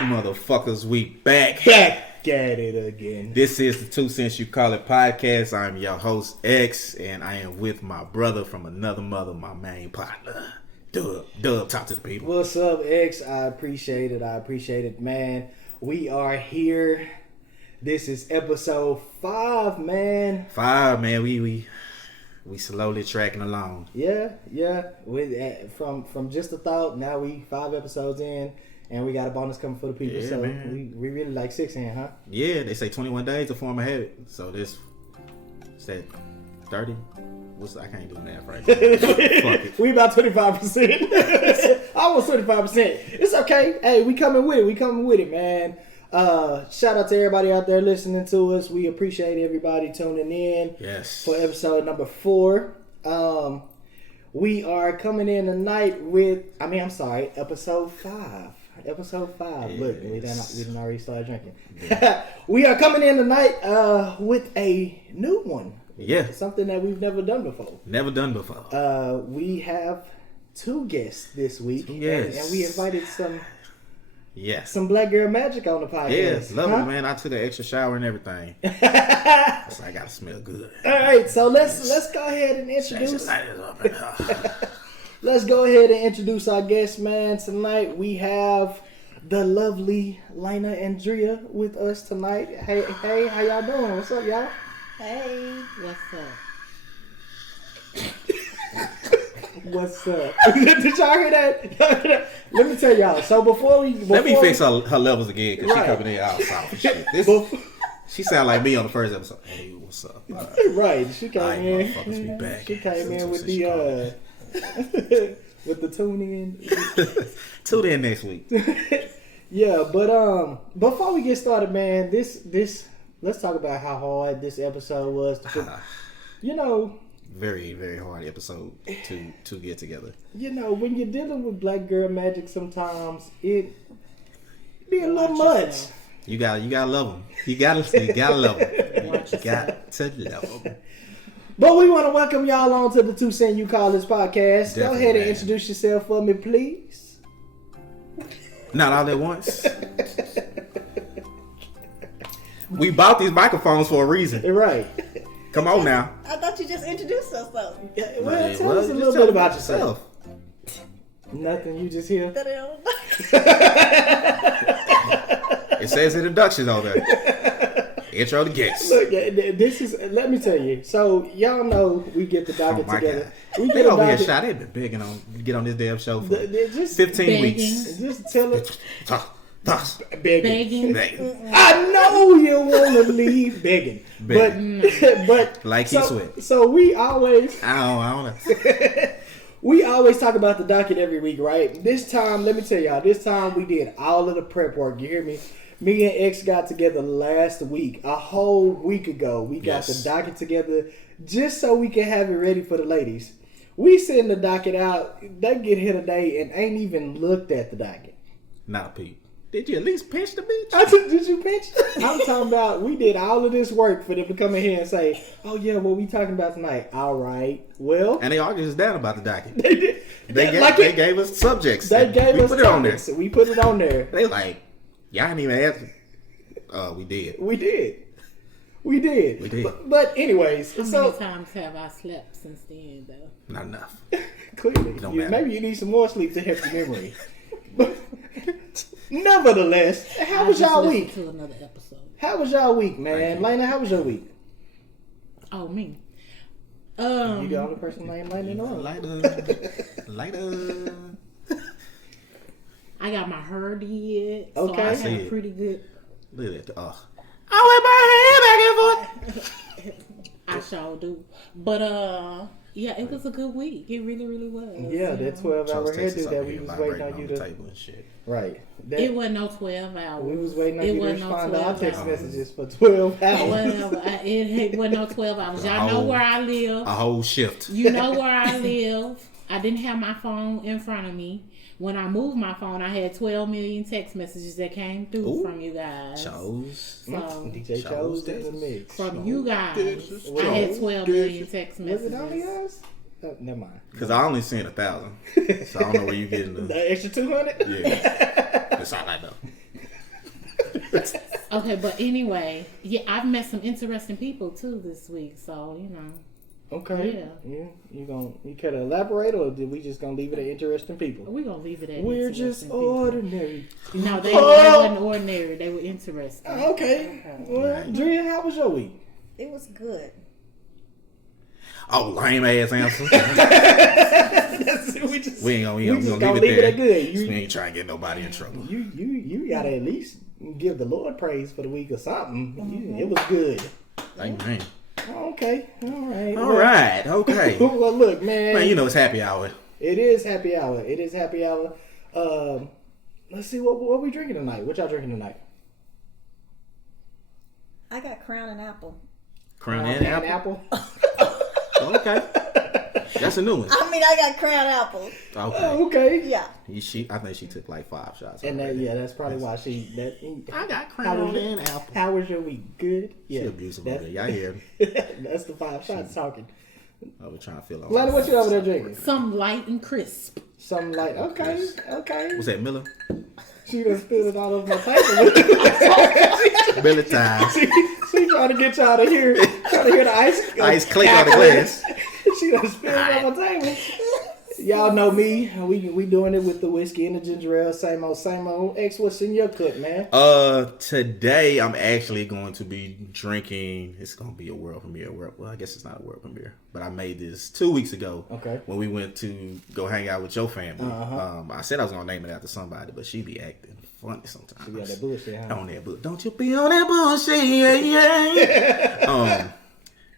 right, motherfuckers, we back at it again. This is the 2 Cents You Call It podcast. I'm your host X, and I am with my brother from another mother, my main partner, Dub. Talk to the people. What's up, X? I appreciate it, man. We are here. This is episode 5, man. 5, man. We slowly tracking along. Yeah. With from just a thought, now we 5 episodes in. And we got a bonus coming for the people, so man. We really like 6 in, huh? Yeah, they say 21 days to form a habit. So this, is that 30? I can't do math right now. Fuck it. We about 25%. Almost 25%. It's okay. Hey, we coming with it, man. Shout out to everybody out there listening to us. We appreciate everybody tuning in. Yes. For episode number 4. We are coming in tonight with, episode 5. Episode 5. Yes. Look, we didn't already start drinking. Yeah. We are coming in tonight with a new one. Yeah. Something that we've never done before. We have 2 guests this week. Yes. And we invited some Black Girl Magic on the podcast. Yes, love it, man. I took an extra shower and everything. So I gotta smell good. All right, so let's go ahead and introduce. Let's go ahead and introduce our guest, man. Tonight we have the lovely Lana and Drea with us tonight. Hey, how y'all doing? What's up, y'all? Hey, what's up? What's up? Did y'all hear that? Let me tell y'all. So before we fix her levels again, because she coming in all soft and shit. She sound like me on the first episode. Hey, what's up? Right. She came in. Motherfuckers be back. She came in with the with the tune in. Tune in next week. Yeah, but before we get started, man, this let's talk about how hard this episode was to put, very, very hard episode to get together. You know, when you're dealing with Black Girl Magic, sometimes it be a little much. You gotta love them. You gotta love them. You got to love them. But we want to welcome y'all on to the 2 Cent You Call This podcast. Definitely, go ahead and man. introduce yourself for me, please. Not all at once. We bought these microphones for a reason. Right. Come on now. I thought you just introduced us though. Well, tell us a little bit about yourself. Nothing, you just here. It says introduction on there. Intro to guests. Look, this is, let me tell you. So, y'all know we get the docket together. God. They over here shot. They've been begging on get on this damn show for just 15 begging. weeks. Just tell it. Begging. I know you want to leave begging. But like he sweat. So we always. I don't know. We always talk about the docket every week, right? This time, let me tell y'all. This time we did all of the prep work. You hear me? Me and X got together last week, a whole week ago. We got the docket together just so we can have it ready for the ladies. We send the docket out. They get here today and ain't even looked at the docket. Not a peep. Did you at least pinch the bitch? Did you pinch? I'm talking about we did all of this work for them to come in here and say, "Oh yeah, what we talking about tonight?" All right, well, and they argued us down about the docket. They did. They gave us subjects. They gave us put it on there. We put it on there. They like, y'all didn't even ask. We did. We did. But anyways, how many times have I slept since then, though? Not enough. Clearly, maybe you need some more sleep to help your memory. But nevertheless, how was y'all week? To another episode. How was y'all week, man? Lana, how was your week? Oh, me. You the only person named Lana in the room. Lighter. I got my hair did. Okay. So I had a pretty good. Look at that. I whip my hair back and forth. I sure do. But yeah, it was a good week. It really, really was. Yeah, that 12-hour hairdo that we was waiting on you to. Table and shit. Right. It wasn't no 12 hours. We was waiting on you to respond to our text hours. messages for 12 hours. It wasn't no 12 hours. Y'all know where I live. A whole shift. You know where I live. I didn't have my phone in front of me. When I moved my phone, I had 12 million text messages that came through from you guys. DJ chose in the mix. From you guys. I had 12 million text messages. Was it only us? Oh, never mind. Because I only seen 1,000. So I don't know where you getting the extra 200? Yeah. That's all I know. Okay, but anyway, yeah, I've met some interesting people too this week, so Okay. Yeah. You care to elaborate, or did we just gonna leave it at interesting people? We're gonna leave it at We're interesting just people. ordinary. No, they wasn't ordinary. They were interesting. Okay. Well, Drea, how was your week? It was good. Oh, lame ass answer. we ain't gonna leave it there. Good. We ain't trying to get nobody in trouble. You gotta at least give the Lord praise for the week or something. It was good. Amen. Okay. All right. All right. Okay. Well, look, man. It's happy hour. It is happy hour. Let's see what we drinking tonight. What y'all drinking tonight? I got Crown and Apple. Crown and apple. Okay. That's a new one. I mean, I got Crown Apple. Okay. Okay. Yeah. I think she took like 5 shots. And that's probably why I got Crown and apple. How was your week? Good. She abusive over there. Y'all hear me? That's the 5 shots talking. I was trying to feel like. Lana, what you over there drinking? Some light and crisp. Something like okay. Was that Miller? She done spilled it all over my table. Miller time. She trying to get y'all to hear the ice click on the glass. She done spilled it on my table. Y'all know me. We doing it with the whiskey and the ginger ale. Same old. X, what's in your cup, man? Today I'm actually going to be drinking. It's going to be a world premiere. Well, I guess it's not a world premiere, but I made this 2 weeks ago. Okay. When we went to go hang out with your family. I said I was going to name it after somebody, but she be acting funny sometimes. She got that bullshit, huh? On that bullshit. Don't you be on that bullshit. Yeah.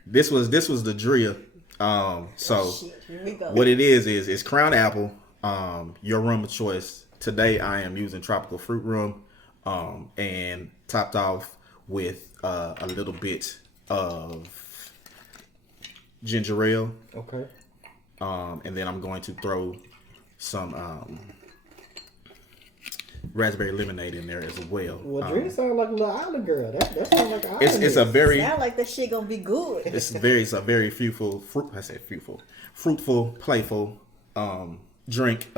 This was the Drea. So Here we go. what it is it's Crown Apple, your rum of choice. Today I am using tropical fruit rum, and topped off with a little bit of ginger ale. Okay. And then I'm going to throw some raspberry lemonade in there as well. Well, Drea sound like a little island girl. That sounds like an island. It's a very Sound like that shit gonna be good. it's a very fruitful, playful drink.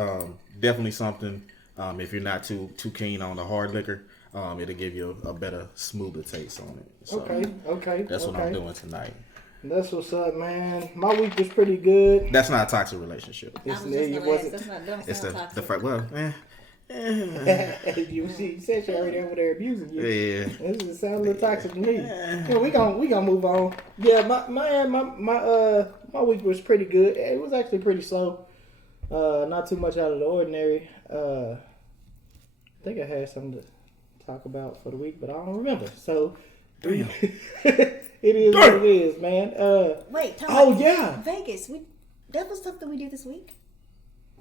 Definitely something. If you're not too keen on the hard liquor, it'll give you a better, smoother taste on it. So Okay. that's what I'm doing tonight. That's what's up, man. My week was pretty good. That's not a toxic relationship. I was just gonna ask, that's not It's sound the toxic. fact. Well, You said she already over there abusing you. yeah. This sounds a little toxic to me. Yeah, we gonna move on. Yeah, my week was pretty good. It was actually pretty slow. Not too much out of the ordinary. I think I had something to talk about for the week, but I don't remember. So it is what it is, man. Wait, yeah, Vegas. That was something we did this week.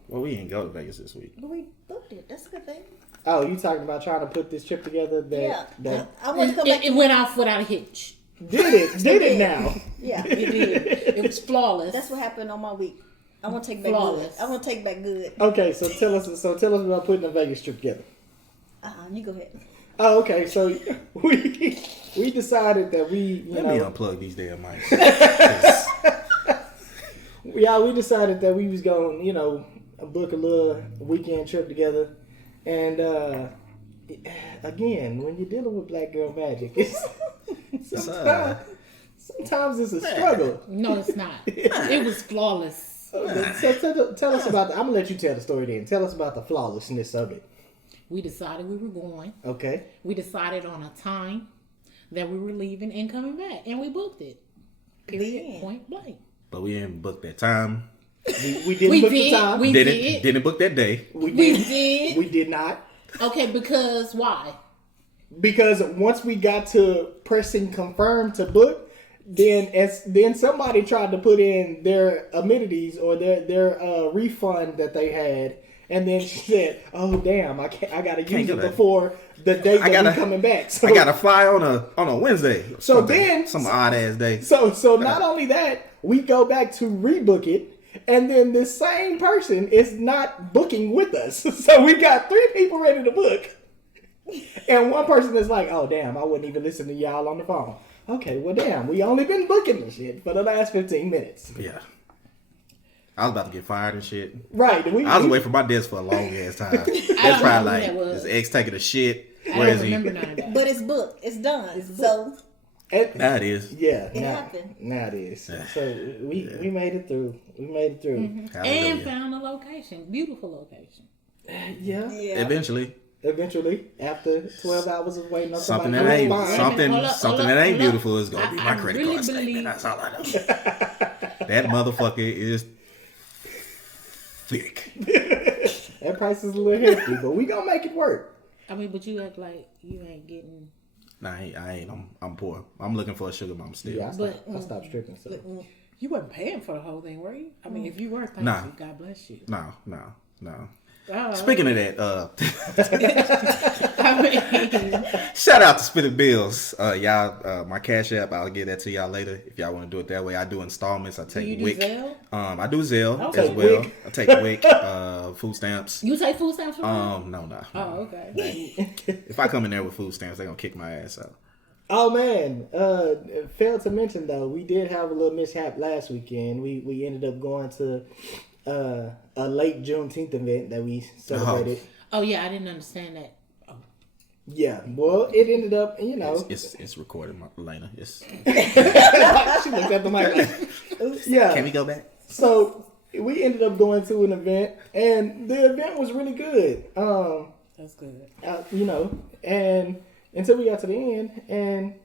Well, we didn't go to Vegas this week. But we booked it. That's a good thing. Oh, you talking about trying to put this trip together? Yeah. That I want to come back. It went off without a hitch. did it now? Yeah. It did. It was flawless. That's what happened on my week. I want to take back Flawless. good. I want to take back good. Okay, so tell us about putting a Vegas trip together. You go ahead. Oh, okay. So we decided that we Let me unplug these damn mics. we decided that we was going book a little weekend trip together, and again, when you're dealing with black girl magic, sometimes it's a struggle. No, it's not. It was flawless. So tell us about. I'm gonna let you tell the story then. Tell us about the flawlessness of it. We decided we were going. Okay. We decided on a time that we were leaving and coming back, and we booked it. Period. Yeah. Point blank. But we didn't book that time. We didn't book the time. We did. Didn't book that day. We did. We did not. Okay, because why? Because once we got to pressing confirm to book, then somebody tried to put in their amenities or their refund that they had, and then she said, "Oh damn, I gotta use it before the date that we coming back." So, I gotta fly on a Wednesday. So then some odd ass day. So not only that, we go back to rebook it. And then this same person is not booking with us. So we got 3 people ready to book. And one person is like, oh, damn, I wouldn't even listen to y'all on the phone. Okay, well, damn, we only been booking this shit for the last 15 minutes. Yeah. I was about to get fired and shit. Right. I was away from my desk for a long ass time. That's probably like this ex taking a shit. Where don't is he? remember none of that. But it's booked. It's done. So That is. Yeah, it happened. now it is. So we made it through. We made it through. And Hallelujah. found a location, beautiful location. Yeah. Eventually, Eventually, after 12 hours of waiting on something somebody that to ain't respond. something that ain't beautiful is gonna be my I credit really card statement. believe- That's all I know. That motherfucker is thick. That price is a little hefty, but we gonna make it work. I mean, but you act like you ain't getting. Nah, I ain't. I'm poor. I'm looking for a sugar mom still. Yeah, I stopped stripping. So You wasn't paying for the whole thing, were you? I mean, if you were, thank Nah. you. God bless you. No. Oh, Speaking of that, I mean, shout out to Spitting Bills. Y'all, my Cash App, I'll get that to y'all later if y'all want to do it that way. I do installments. I take you do WIC. Zelle? I do Zelle Okay. as well. WIC. I take WIC, food stamps. you take food stamps from me? No. Oh, okay. If I come in there with food stamps, they're gonna kick my ass out. oh man, failed to mention though, we did have a little mishap last weekend. We ended up going to a late Juneteenth event that we celebrated. Oh yeah, I didn't understand that. Oh. Yeah, well, it ended up, you know. It's recorded, Lana. It's She looked at the mic like, yeah. Can we go back? So we ended up going to an event, and the event was really good. That's good. You know, and until we got to the end, and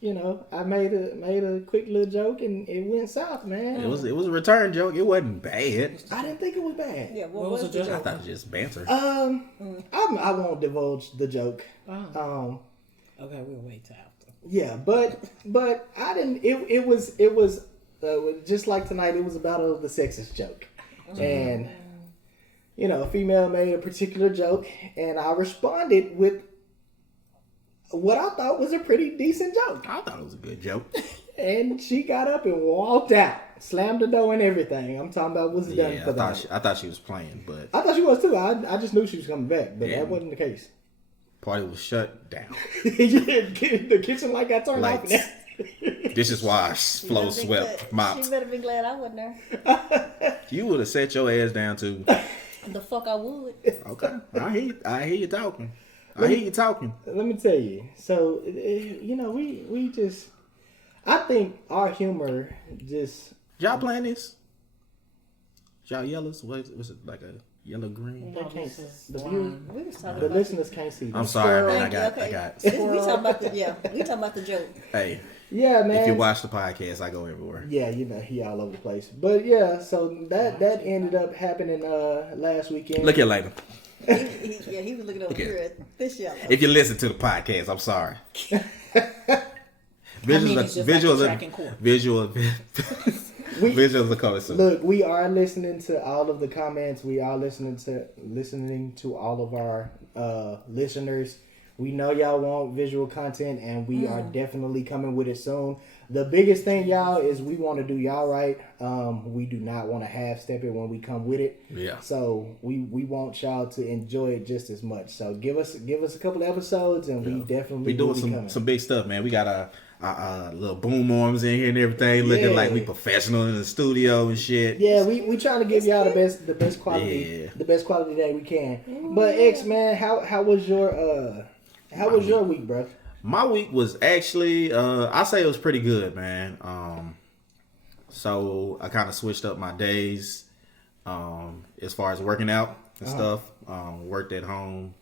you know, I made a quick little joke, and it went south, man. It was a return joke. It wasn't bad. I didn't think it was bad. Yeah, What what was was the the joke? I joke? thought it was just banter. I won't divulge the joke. Oh. Okay, we'll wait till after. Yeah, but I didn't. It was just like tonight. It was about the sexist joke, and you know, a female made a particular joke, and I responded with what I thought was a pretty decent joke. I thought it was a good joke. And she got up and walked out, slammed the door and everything. I'm talking about what's done Yeah, for that. I thought she was playing, but I thought she was too. I just knew she was coming back, but Yeah. that wasn't the case. party was shut down. The kitchen light got turned off. Lights. This is why flow She swept mopped. She better be glad I wasn't there. You would have set your ass down too. The fuck I would. Okay, I hear you talking. I hear you talking. Let me tell you. So, you know, we just, I think our humor just. Y'all playing this? Y'all yellows? What was it, like a yellow green? They can't, this is the blind. view, We was talking the about listeners can't see. I'm This. sorry, man. Thank you, I okay. got. We talking about we talking about the joke. Hey, Yeah, man. if you watch the podcast, I go everywhere. Yeah, you know, he all over the place. But yeah, so that ended up happening last weekend. Look here later. He was looking over Okay. here at this yellow. If you listen to the podcast, I'm sorry. mean, it's just like a track and court. Visuals are coming soon. Look, we are listening to all of the comments. We are listening to all of our listeners. We know y'all want visual content, and we are definitely coming with it soon. The biggest thing, y'all, is we want to do y'all right. We do not want to half step it when we come with it. Yeah. So we want y'all to enjoy it just as much. So give us a couple episodes, and we definitely We doing will be coming. some big stuff, man. We got a little boom arms in here and everything, looking Yeah. like we professional in the studio and shit. Yeah, we trying to give y'all the best quality, Yeah. the best quality that we can. But X, man, how was your week, bro? My week was actually, I say it was pretty good, man. So I kind of switched up my days, as far as working out and stuff. Worked at home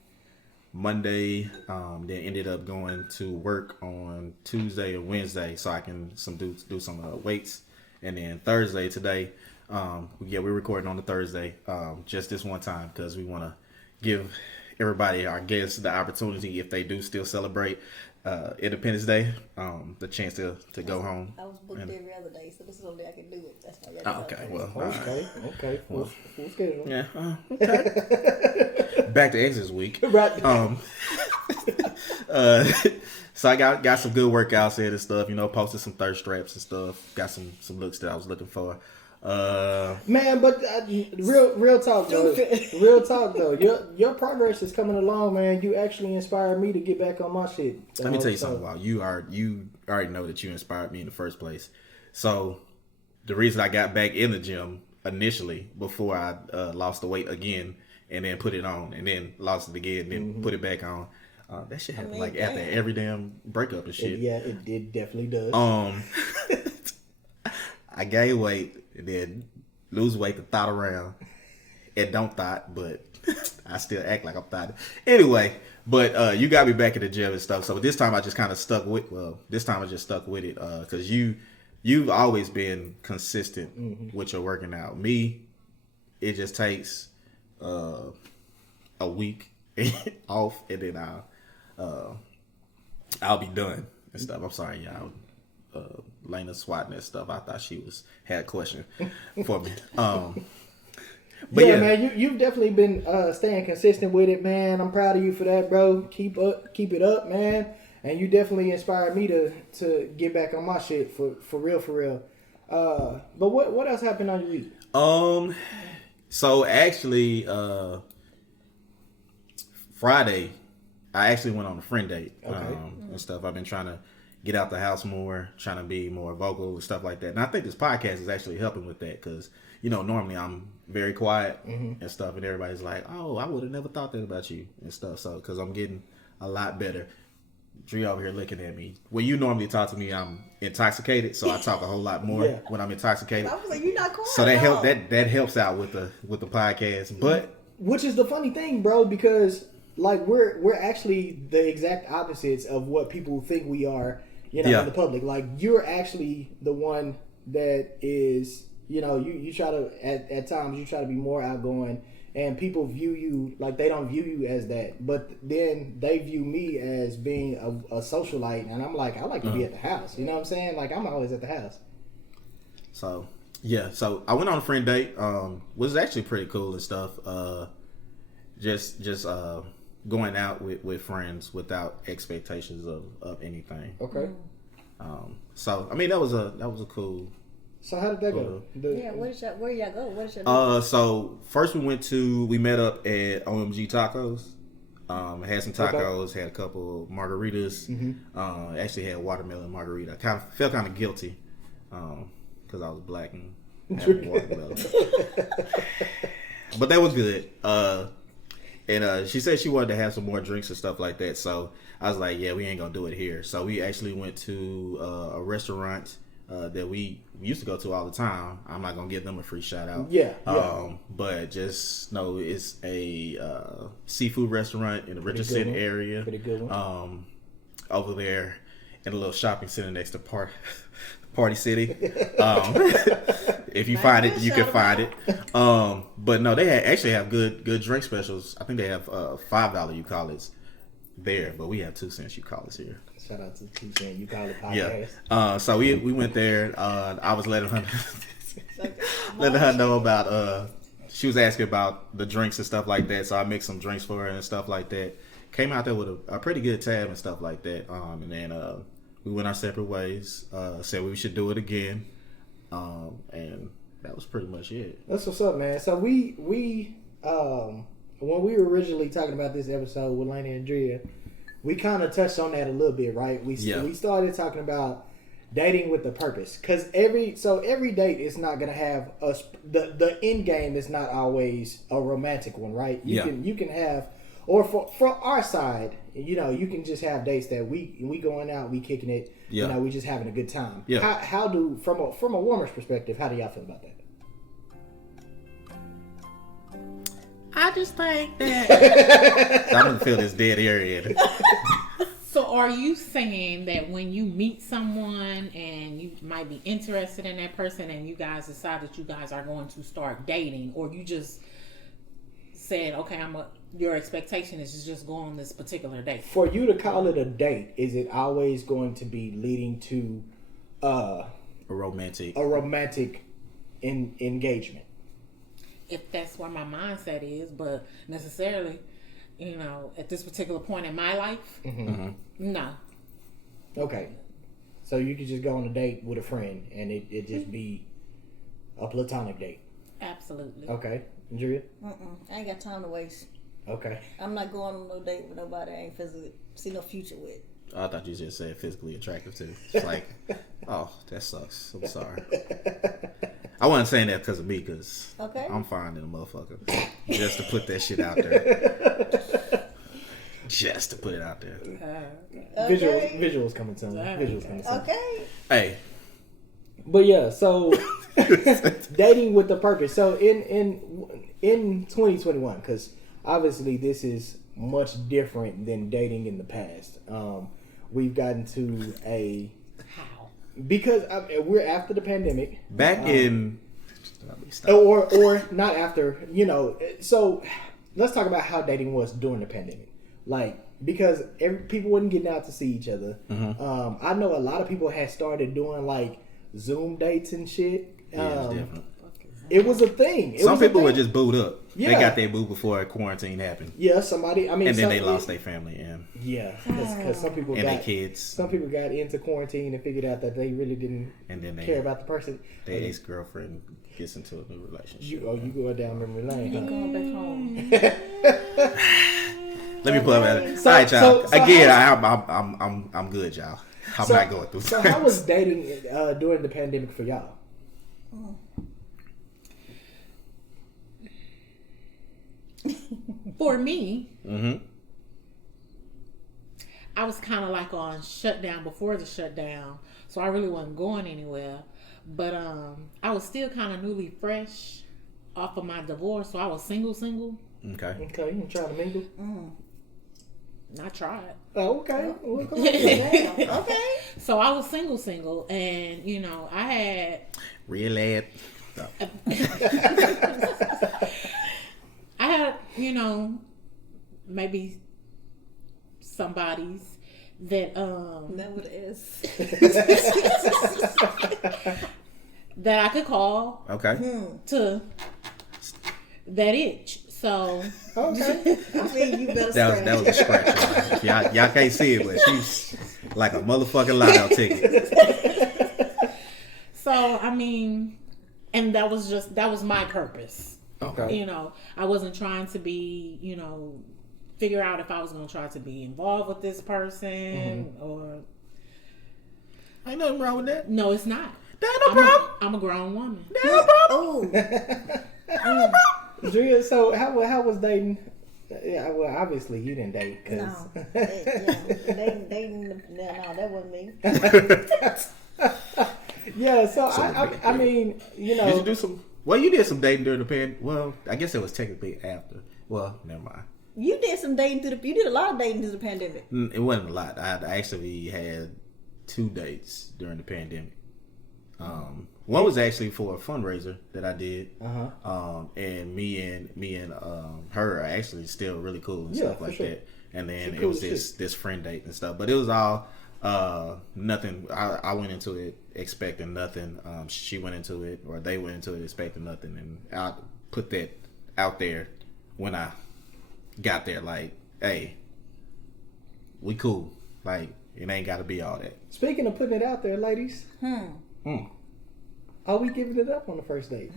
Monday, then ended up going to work on Tuesday or Wednesday so I can do some weights, and then Thursday today. We're recording on the Thursday, just this one time because we want to give everybody, our guests, the opportunity, if they do still celebrate Independence Day, the chance to go home. I was booked And- every other day, so this is the only day I can do it. That's why I got Oh, okay, well, all right. Okay, full schedule. Yeah, okay. Back to Ex's week. Right. So I got some good workouts in and stuff. You know, posted some thirst traps and stuff. Got some looks that I was looking for. Man, but real talk though. Real talk though. Your progress is coming along, man. You actually inspired me to get back on my shit. Let me tell you something. About you already know that you inspired me in the first place. So the reason I got back in the gym initially before I lost the weight again and then put it on, and then lost it again, and then put it back on. That shit happened like after every damn breakup and shit. It definitely does. I gain weight and then lose weight to thought around and don't thought, but I still act like I'm thought. Anyway, but you got me back in the gym and stuff. So this time I just kind of stuck with. Well, this time I just stuck with it because you've always been consistent with your working out. Me, it just takes a week off and then I'll be done and stuff. I'm sorry, y'all. Lana swatting that stuff. I thought she had a question for me. But yeah, man, you've definitely been staying consistent with it, man. I'm proud of you for that, bro. Keep it up, man. And you definitely inspired me to get back on my shit for real. But what else happened on your week? So actually, Friday, I actually went on a friend date and stuff. I've been trying to get out the house more, trying to be more vocal and stuff like that. And I think this podcast is actually helping with that because, normally I'm very quiet and stuff, and everybody's like, oh, I would have never thought that about you and stuff. So, because I'm getting a lot better. Drea over here looking at me. When you normally talk to me, I'm intoxicated, so I talk a whole lot more when I'm intoxicated. I was like, you're not quiet. So that helps out with the podcast. But which is the funny thing, bro, because like we're actually the exact opposites of what people think we are, in the public. Like you're actually the one that is, you try to at times you try to be more outgoing. And people view you like they don't view you as that, but then they view me as being a socialite, and I'm like, I like to be at the house. You know what I'm saying? Like I'm always at the house. So so I went on a friend date. Was actually pretty cool and stuff. Just going out with friends without expectations of anything. Okay. So I mean that was a cool. So how did that go? Where y'all go? What is your so first we met up at OMG Tacos. Had some tacos, had a couple margaritas. Actually had watermelon margarita. Felt kind of guilty because I was black and had watermelon. But that was good. And she said she wanted to have some more drinks and stuff like that. So I was like, yeah, we ain't gonna do it here. So we actually went to a restaurant that we used to go to all the time. I'm not gonna give them a free shout out. Yeah. But just know it's a seafood restaurant in the Richardson area. Pretty good one. Over there in a little shopping center next to Party City. If you find it, you can find it. But no, they actually have good drink specials. I think they have $5 you call it there, but we have 2 cents you call it here. Shout out to 2 Cent You Call It podcast. Yeah. So we went there. I was letting her know about. She was asking about the drinks and stuff like that. So I mixed some drinks for her and stuff like that. Came out there with a pretty good tab and stuff like that. And then we went our separate ways. Said we should do it again. And that was pretty much it. That's what's up, man. So we when we were originally talking about this episode with Lana and Drea, we kind of touched on that a little bit, right? We started talking about dating with a purpose, because every date is not gonna have the end game is not always a romantic one, right? You can have, or for our side, you can just have dates that we going out, we kicking it, we just having a good time. Yeah. How do from a woman's perspective, how do y'all feel about that? I just think that. I'm gonna feel this dead area. So are you saying that when you meet someone and you might be interested in that person and you guys decide that you guys are going to start dating, or you just said, okay, your expectation is to just go on this particular date? For you to call it a date, is it always going to be leading to a romantic engagement? If that's where my mindset is, but necessarily, at this particular point in my life, no. Okay. So you could just go on a date with a friend and it just be a platonic date? Absolutely. Okay. Drea? I ain't got time to waste. Okay. I'm not going on no date with nobody I ain't physically see no future with. I thought you just said physically attractive too. It's like, oh, that sucks. I'm sorry. I wasn't saying that because of me, because Okay. I'm fine in a motherfucker. Just to put that shit out there. Just to put it out there. Okay. Visuals coming soon. Visuals coming soon. Okay. Hey. But yeah, so dating with a purpose. So in 2021, because obviously this is much different than dating in the past. We've gotten to because we're after the pandemic. Back in or not after, so let's talk about how dating was during the pandemic. Like, because people wasn't getting out to see each other. Mm-hmm. I know a lot of people had started doing like Zoom dates and shit. Yeah, it's different. It was a thing. Some people were just booed up. Yeah. They got their boo before quarantine happened. Yeah, somebody. I mean, and then they lost their family. Yeah, because some people and got their kids. Some people got into quarantine and figured out that they really didn't care about the person. Their ex-girlfriend gets into a new relationship. You going down memory lane? He Huh? going back home. Let me pull up at it. So- All right, y'all. so Again, how I'm good, y'all. I'm not going through. So how was dating during the pandemic for y'all? For me, Mm-hmm. I was kind of like on shutdown before the shutdown, so I really wasn't going anywhere. But I was still kind of newly fresh off of my divorce, so I was single. Okay. Okay, you trying to mingle? I tried. Oh, okay. Well, come on. Damn. Okay. So I was single, and I had Real ad. I had, maybe somebody's that That what it is. that I could call Okay. to that itch. So Okay. I mean, you better That was a scratch. Y'all can't see it, but she's like a motherfucking lotto ticket. so I mean, and that was my purpose. Okay. I wasn't trying to be, figure out if I was going to try to be involved with this person or. Ain't nothing wrong with that. No, it's not. That ain't no problem. I'm a grown woman. That ain't no problem. Oh, Drea, so how was dating? Yeah, well, obviously you didn't date. Cause... no. No, that wasn't me. Yeah, so I mean, Did you do some? Well, you did some dating during the pandemic. Well, I guess it was technically after. Well, never mind. You did some dating you did a lot of dating through the pandemic. It wasn't a lot. I actually had 2 dates during the pandemic. One was actually for a fundraiser that I did. And me and her are actually still really cool and stuff like that. And then it was this friend date and stuff. But it was all nothing. I went into it expecting nothing. She went into it, or they went into it expecting nothing. And I put that out there when I got there, like, hey, we cool. Like, it ain't got to be all that. Speaking of putting it out there, ladies, are we giving it up on the first date?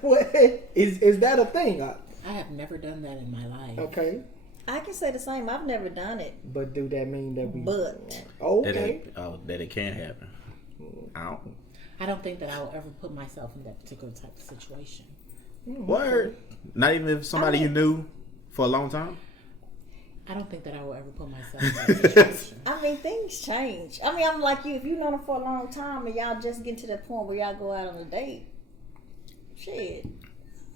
What, is that a thing? I have never done that in my life. Okay. I can say the same. I've never done it. But do that mean that we... But. Okay. That it can happen. I don't think that I will ever put myself in that particular type of situation. Word. Not even if somebody you knew for a long time? I don't think that I will ever put myself in that situation. I mean, things change. I mean, I'm like you. If you've known them for a long time and y'all just get to that point where y'all go out on a date, shit.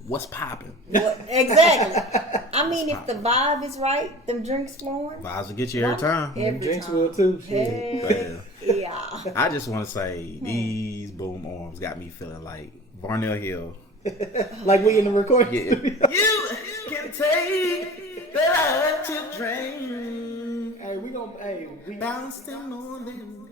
What's popping? Exactly. I mean, if the vibe is right, them drinks flowing. Vibes will get you every time. Them drinks will too. Shit. Yeah. I just want to say these boom arms got me feeling like Varnell Hill. Like we in the recording studio. You can take the light you drain. Hey, we bouncing on them.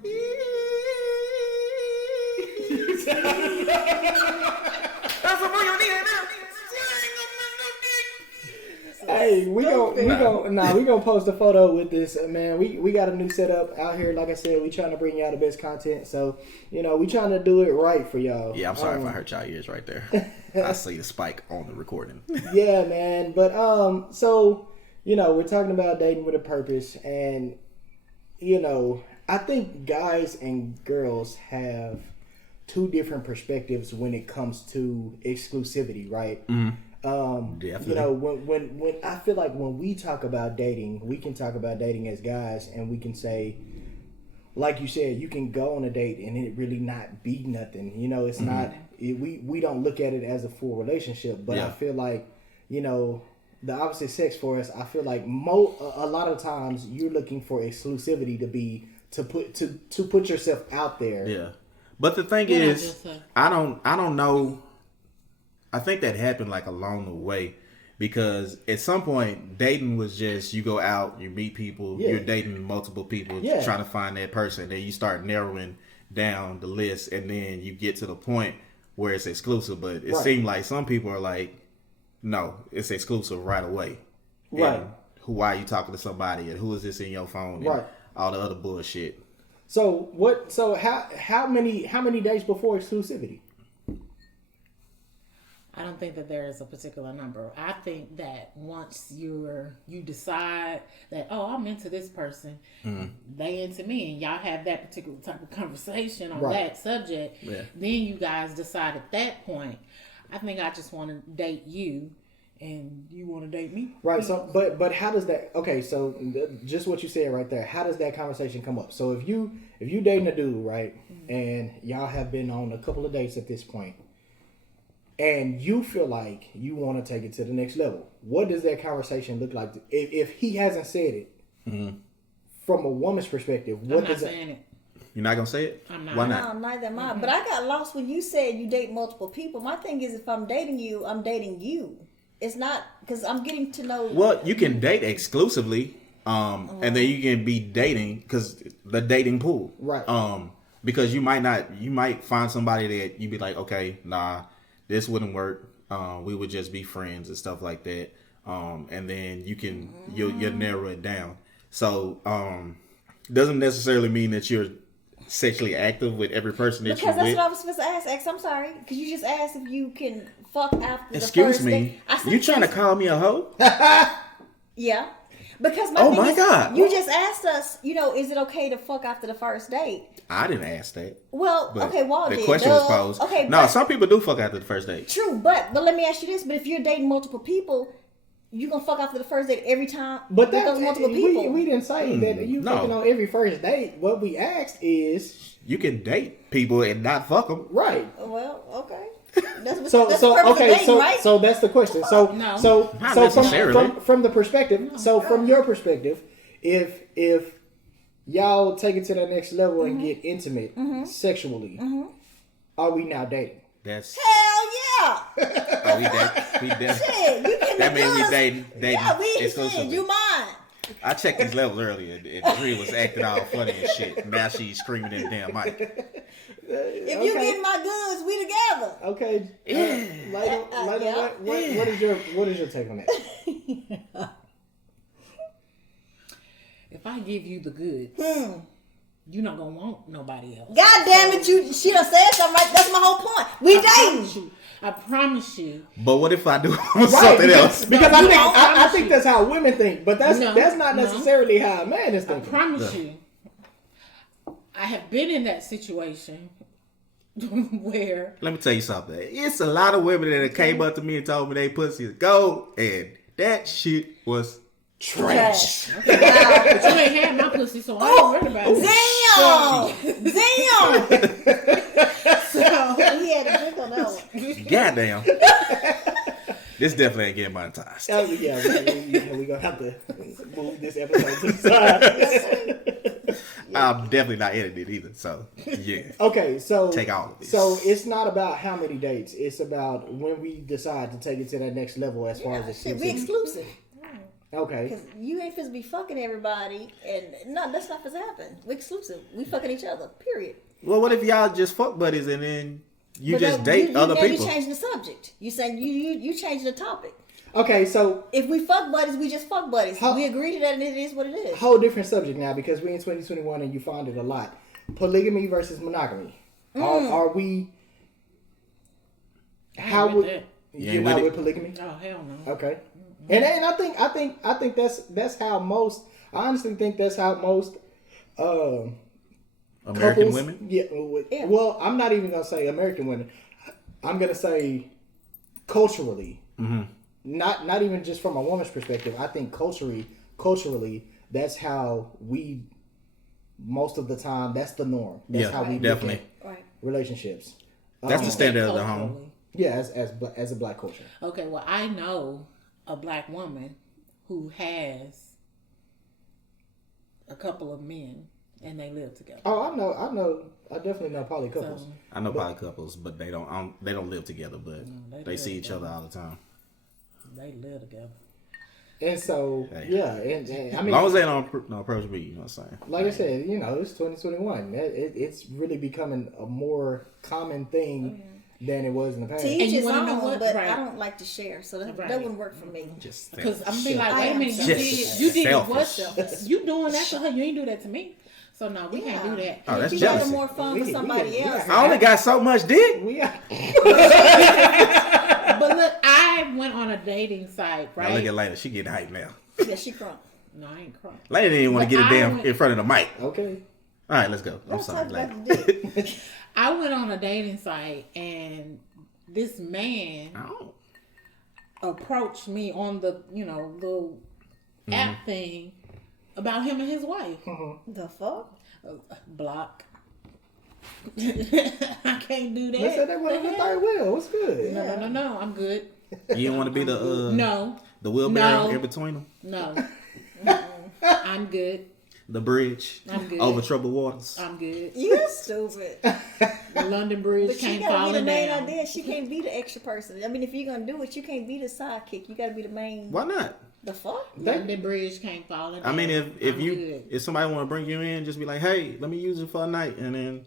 Hey, we gonna post a photo with this, man. We got a new setup out here. Like I said, we trying to bring y'all the best content. So, we trying to do it right for y'all. Yeah, I'm sorry if I hurt y'all ears right there. I see the spike on the recording. Yeah, man. But so we're talking about dating with a purpose, and I think guys and girls have two different perspectives when it comes to exclusivity, right? Definitely. When I feel like when we talk about dating, we can talk about dating as guys, and we can say, like you said, you can go on a date and it really not be nothing. It's not. We don't look at it as a full relationship, but I feel like the opposite sex for us. I feel like a lot of times you're looking for exclusivity to put yourself out there. Yeah, but the thing is, I don't know. I think that happened like along the way, because at some point dating was just you go out, you meet people, you're dating multiple people, trying to find that person. Then you start narrowing down the list, and then you get to the point where it's exclusive. But it seemed like some people are like, no, it's exclusive right away. Right. And why are you talking to somebody, and who is this in your phone? And all the other bullshit. So what? So how many days before exclusivity? I don't think that there is a particular number. I think that once you decide that, oh, I'm into this person, they into me, and y'all have that particular type of conversation on that subject, then you guys decide at that point, I think I just want to date you, and you want to date me. Right. So, but how does that? Okay. So just what you said right there. How does that conversation come up? So if you dating a dude, right, and y'all have been on a couple of dates at this point, and you feel like you want to take it to the next level, what does that conversation look like? If he hasn't said it, from a woman's perspective, what does it? You're not gonna say it? I'm not. Why not? No, neither am I. But I got lost when you said you date multiple people. My thing is, if I'm dating you, I'm dating you. It's not because I'm getting to know. Well, you can date exclusively, and then you can be dating because the dating pool, right? Because you might find somebody that you'd be like, okay, nah, this wouldn't work. We would just be friends and stuff like that. And then you'll narrow it down. So doesn't necessarily mean that you're sexually active with every person that because you're with. Because that's what I was supposed to ask. X, I'm sorry, because you just asked if you can fuck after Excuse the first me, day. you trying to call me a hoe? Yeah. Because my God, you just asked us, is it okay to fuck after the first date? I didn't ask that. Well, okay, Walt the did. question was posed. Okay, no, some people do fuck after the first date. True, but let me ask you this: but if you're dating multiple people, you gonna fuck after the first date every time? But with those multiple people. We didn't say that you fucking on every first date. What we asked is you can date people and not fuck them. Right. Well, okay. That's the purpose of dating, right? So that's the question. So from the perspective, from your perspective, if y'all take it to the next level and get intimate sexually, are we now dating? That's hell yeah. Oh, we dating. Shit, you can that means we dating. Yeah, we exclusively. You mine. I checked these levels earlier, and Drea was acting all funny and shit. Now she's screaming in the damn mic. If you getting my goods, we together. Okay. Later, what is your take on that? If I give you the goods, you're not gonna want nobody else. God damn it, she done said something right. That's my whole point. We dating. I promise you. But what if I do something else? Because I think that's how women think, but that's not necessarily how a man is thinking. I promise you. I have been in that situation where. Let me tell you something. It's a lot of women that came up to me and told me they pussy is gold, and that shit was trash. Okay, but you ain't had my pussy, so I ain't worried about it. Damn! So he had a drink on that one. Goddamn. This definitely ain't getting monetized. Oh, yeah, we're gonna have to move this episode to the side. I'm definitely not editing it either, so yeah. Okay, so take all of this. So it's not about how many dates, it's about when we decide to take it to that next level as far as exclusive. We exclusive. Okay. Because you ain't supposed to be fucking everybody, and no, that's not supposed to happen. We exclusive. We fucking each other. Period. Well, what if y'all just fuck buddies and then you just date other people? You changing the subject. You saying you changing the topic. Okay, so if we fuck buddies, we just fuck buddies. We agree to that, and it is what it is. Whole different subject now because we're in 2021 and you find it a lot. Polygamy versus monogamy. Are we? How would you're not with polygamy? Oh hell no. Okay. And I think that's how most. I honestly think that's how most American couples, women? Yeah, Yeah. Well, I'm not even gonna say American women. I'm gonna say culturally. Mm-hmm. Not even just from a woman's perspective. I think culturally, that's how we. Most of the time, that's the norm. That's how we definitely. look Right. at relationships. That's the standard of the home. Culturally. Yeah, as a black culture. Okay, well, I know a black woman who has a couple of men and they live together. Oh, I definitely know poly couples. So, I know poly couples, but they don't live together, but they they live see each together. other all the time. they live together. And so, Hey. yeah, and I As mean, long as they don't approach me, you know what I'm saying? like I said, it's 2021. It's really becoming a more common thing than it was in the past. To And each you his wanna own, know what? but Right. I don't like to share, so that Right. wouldn't work for me. Just Because I'm gonna be like, I wait a am minute, selfish. you did Selfish. what? You doing that to her? You ain't do that to me. So no, we can't do that. Oh, that's If you having jealousy. more fun for somebody else. I only got so much dick. We are. But look, I went on a dating site, Now look right? at Lana. She getting hyped now. Yeah, she crunk. No, I ain't crying. Lana didn't even want to But get it I down went- in front of the mic. Okay. All right, let's go. I'm Let's sorry, talk Lana. about the dick. I went on a dating site and this man Oh. approached me on the, little app thing about him and his wife. The fuck? Block. I can't do that. Let's say that was the third wheel. What's good? No, I'm good. You didn't want to be the No, the wheelbarrow No. in between them, no. I'm good. the bridge I'm good. over troubled waters. I'm good. You stupid. The London Bridge But you came gotta be the falling main down. idea. She can't be the extra person. I mean, if you're gonna do it, you can't be the sidekick. You gotta be the main. Why not? The fuck? London Bridge came falling down. I mean, if I'm you good. if somebody want to bring you in, just be like, hey, let me use it for a night, and then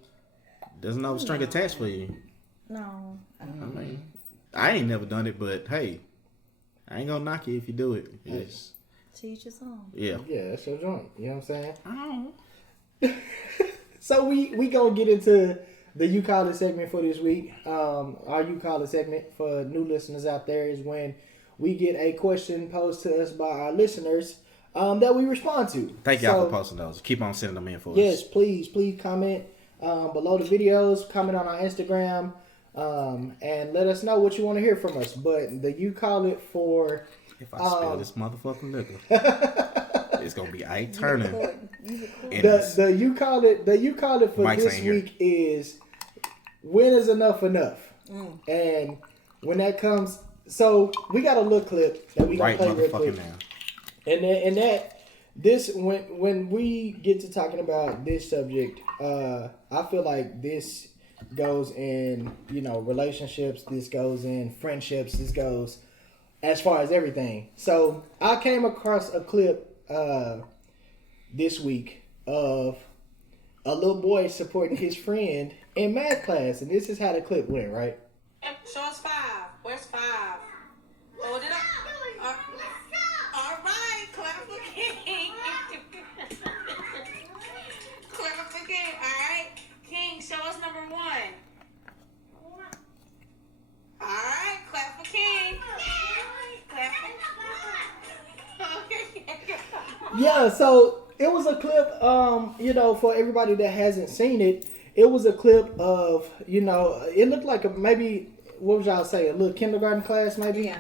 there's no string attached for you. No. I mean, I ain't never done it, but hey, I ain't gonna knock you if you do it. It's, Teach your own. yeah. Yeah, that's your joint. You know what I'm saying? Oh. So we gonna get into the You Call It segment for this week. Our You Call It segment for new listeners out there is when we get a question posed to us by our listeners that we respond to. Thank y'all So, for posting those. Keep on sending them in for Yes, us. please comment below the videos, comment on our Instagram, and let us know what you want to hear from us. But the You Call It for If I spill this motherfucking liquor, it's gonna be I turning. You record. And the You Call It for Mike's this ain't here. week is when is enough enough? And when that comes, so we got a little clip that we gonna right play real quick. motherfucking now. And that this when we get to talking about this subject, I feel like this goes in relationships. This goes in friendships. This goes as far as everything. So I came across a clip this week of a little boy supporting his friend in math class, and this is how the clip went. Right. Show us 5. Where's 5? Hold it up. All right, clap again. Clap again. All right, King, show us number 1. All right, clap for King. Clap for. Yeah, so it was a clip, for everybody that hasn't seen it, it was a clip of, it looked like maybe, what would y'all say, a little kindergarten class maybe? Yeah.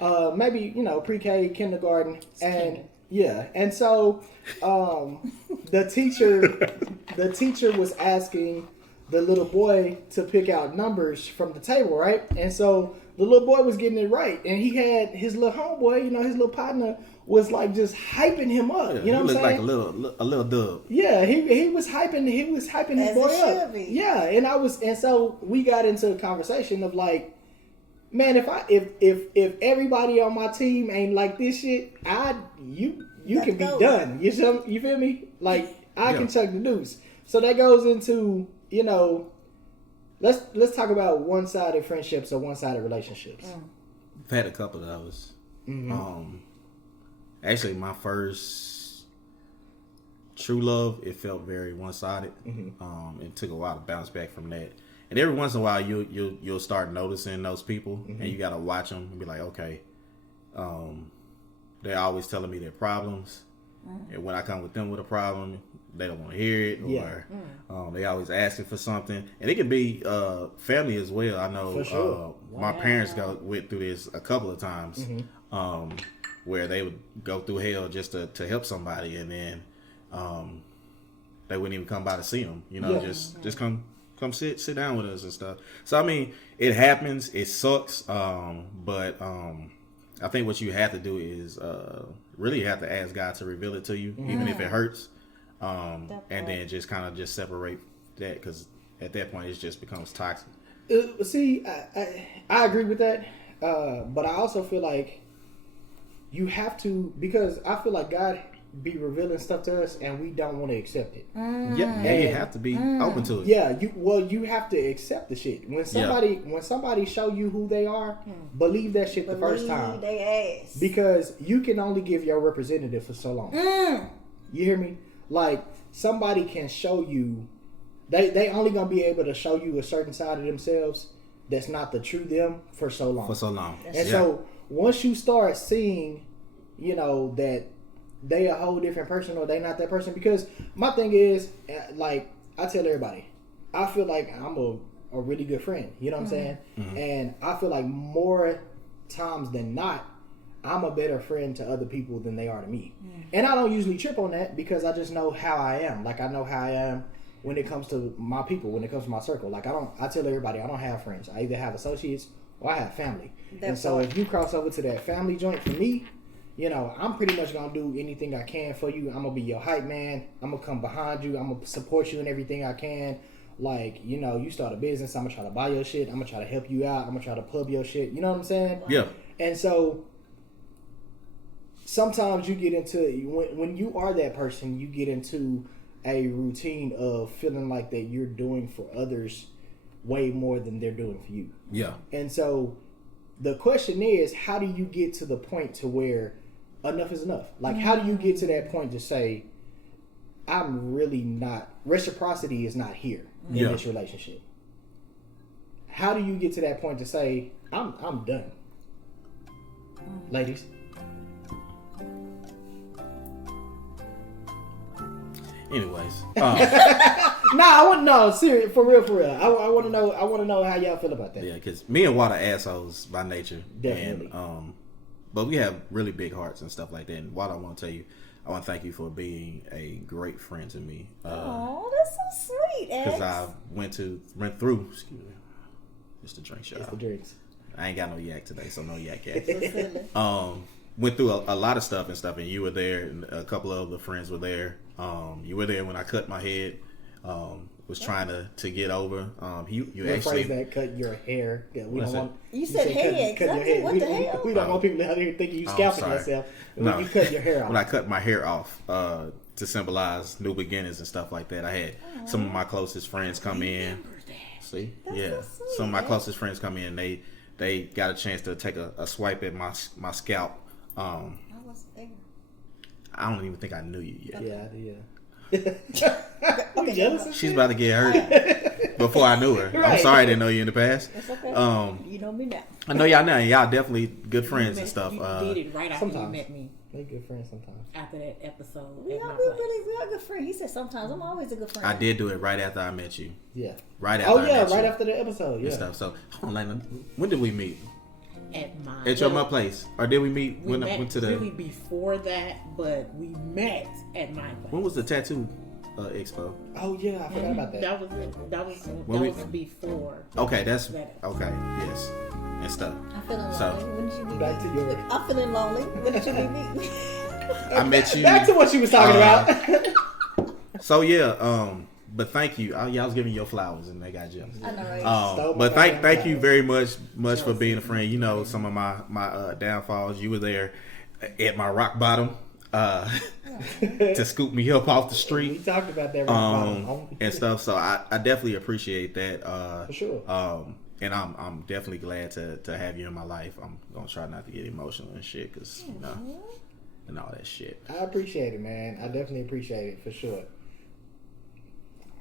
Yeah. Maybe, pre-K, kindergarten. And yeah, and so the teacher was asking the little boy to pick out numbers from the table, right? And so the little boy was getting it right. And he had his little homeboy, his little partner was like just hyping him up. Yeah, You know he what I'm looked saying? like a little dub. Yeah, he was hyping his As boy it up. should be. Yeah, and so we got into a conversation of like, man, if everybody on my team ain't like this shit, you can be go. done. You feel me? Like I can Yeah. chuck the deuce. So that goes into let's talk about one-sided friendships or one-sided relationships. I've had a couple of those. Actually, my first true love, it felt very one-sided. It took a while to bounce back from that. And every once in a while, you'll start noticing those people, and you gotta watch them and be like, okay, they're always telling me their problems, And when I come with them with a problem, they don't want to hear it, or they always asking for something. And it can be family as well. I know For sure. my parents went through this a couple of times, where they would go through hell just to help somebody, and then they wouldn't even come by to see them. Just come sit down with us and stuff. So I mean, it happens. It sucks, but I think what you have to do is really have to ask God to reveal it to you, even if it hurts, and then just kind of just separate that, because at that point it just becomes toxic. See, I agree with that, but I also feel like you have to, because I feel like God be revealing stuff to us and we don't want to accept it. Yeah, you have to be open to it. Yeah, you have to accept the shit. When somebody show you who they are, believe that shit the first time. They ass. Because you can only give your representative for so long. You hear me? Like, somebody can show you, they only gonna be able to show you a certain side of themselves that's not the true them for so long. And so once you start seeing, that they a whole different person or they not that person, because my thing is, like, I tell everybody, I feel like I'm a really good friend. You know what I'm saying? And I feel like more times than not, I'm a better friend to other people than they are to me. And I don't usually trip on that because I just know how I am. Like, I know how I am when it comes to my people, when it comes to my circle. Like, I tell everybody I don't have friends. I either have associates or I have family. So if you cross over to that family joint, for me, I'm pretty much going to do anything I can for you. I'm going to be your hype man. I'm going to come behind you. I'm going to support you in everything I can. Like, you start a business, I'm going to try to buy your shit. I'm going to try to help you out. I'm going to try to plug your shit. You know what I'm saying? Yeah. And so sometimes you get into, when you are that person, you get into a routine of feeling like that you're doing for others way more than they're doing for you. Yeah. And so the question is, how do you get to the point to where enough is enough? Like, how do you get to that point to say, I'm really not, reciprocity is not here in this relationship? How do you get to that point to say, I'm done? Ladies. Anyways, I want to know, serious, for real. I want to know how y'all feel about that. Yeah, because me and Wada assholes by nature. Definitely. And, but we have really big hearts and stuff like that. And Wada, I want to tell you, I want to thank you for being a great friend to me. Oh, that's so sweet, X. Because I went through. Excuse me. It's the drink, y'all. It's the drinks. I ain't got no yak today, so no yak. Went through a lot of stuff, and you were there, and a couple of other friends were there. You were there when I cut my head. Was trying to get over. You actually that cut your hair. Yeah, we don't want. You said head. Cut your hair. What the hell? We don't want people out here thinking you scalping yourself. No. You cut your hair off. When I cut my hair off to symbolize new beginnings and stuff like that, I had some of my closest friends come in. See, That's so sweet, some of my closest friends come in. They got a chance to take a swipe at my scalp. I was there. I don't even think I knew you yet. Yeah. You jealous? She's about to get hurt before I knew her. Right. I'm sorry I didn't know you in the past. It's okay. You know me now. I know y'all now. Y'all definitely good friends and stuff. You did it right after you met me. They good friends sometimes. After that episode. We at my are place. we are good friends. He said sometimes. I'm always a good friend. I did do it right after I met you. Yeah. Right after I met you. Right after the episode. And Yeah. stuff. So, hold on, Lana, when did we meet? At my place, or did we meet we when met I went to the? really before that, but we met at my place. When was the tattoo expo? Oh yeah, I forgot about that. That was it. That When was before. Okay, that's that. okay. Yes, and stuff. I'm feeling lonely. So- When did you meet Back to me? your- I'm feeling lonely. When did you meet me? I met you. Back to what she was talking about. So yeah, but thank you. Y'all was giving your flowers, and they got jealous. I know, right? Stole my But thank goddamn you flowers. very much for being a friend. You know some of my downfalls. You were there at my rock bottom to scoop me up off the We street. talked about that right And stuff. So I definitely appreciate that. For sure. And I'm definitely glad to have you in my life. I'm gonna try not to get emotional and shit, cause and all that shit. I appreciate it, man. I definitely appreciate it for sure.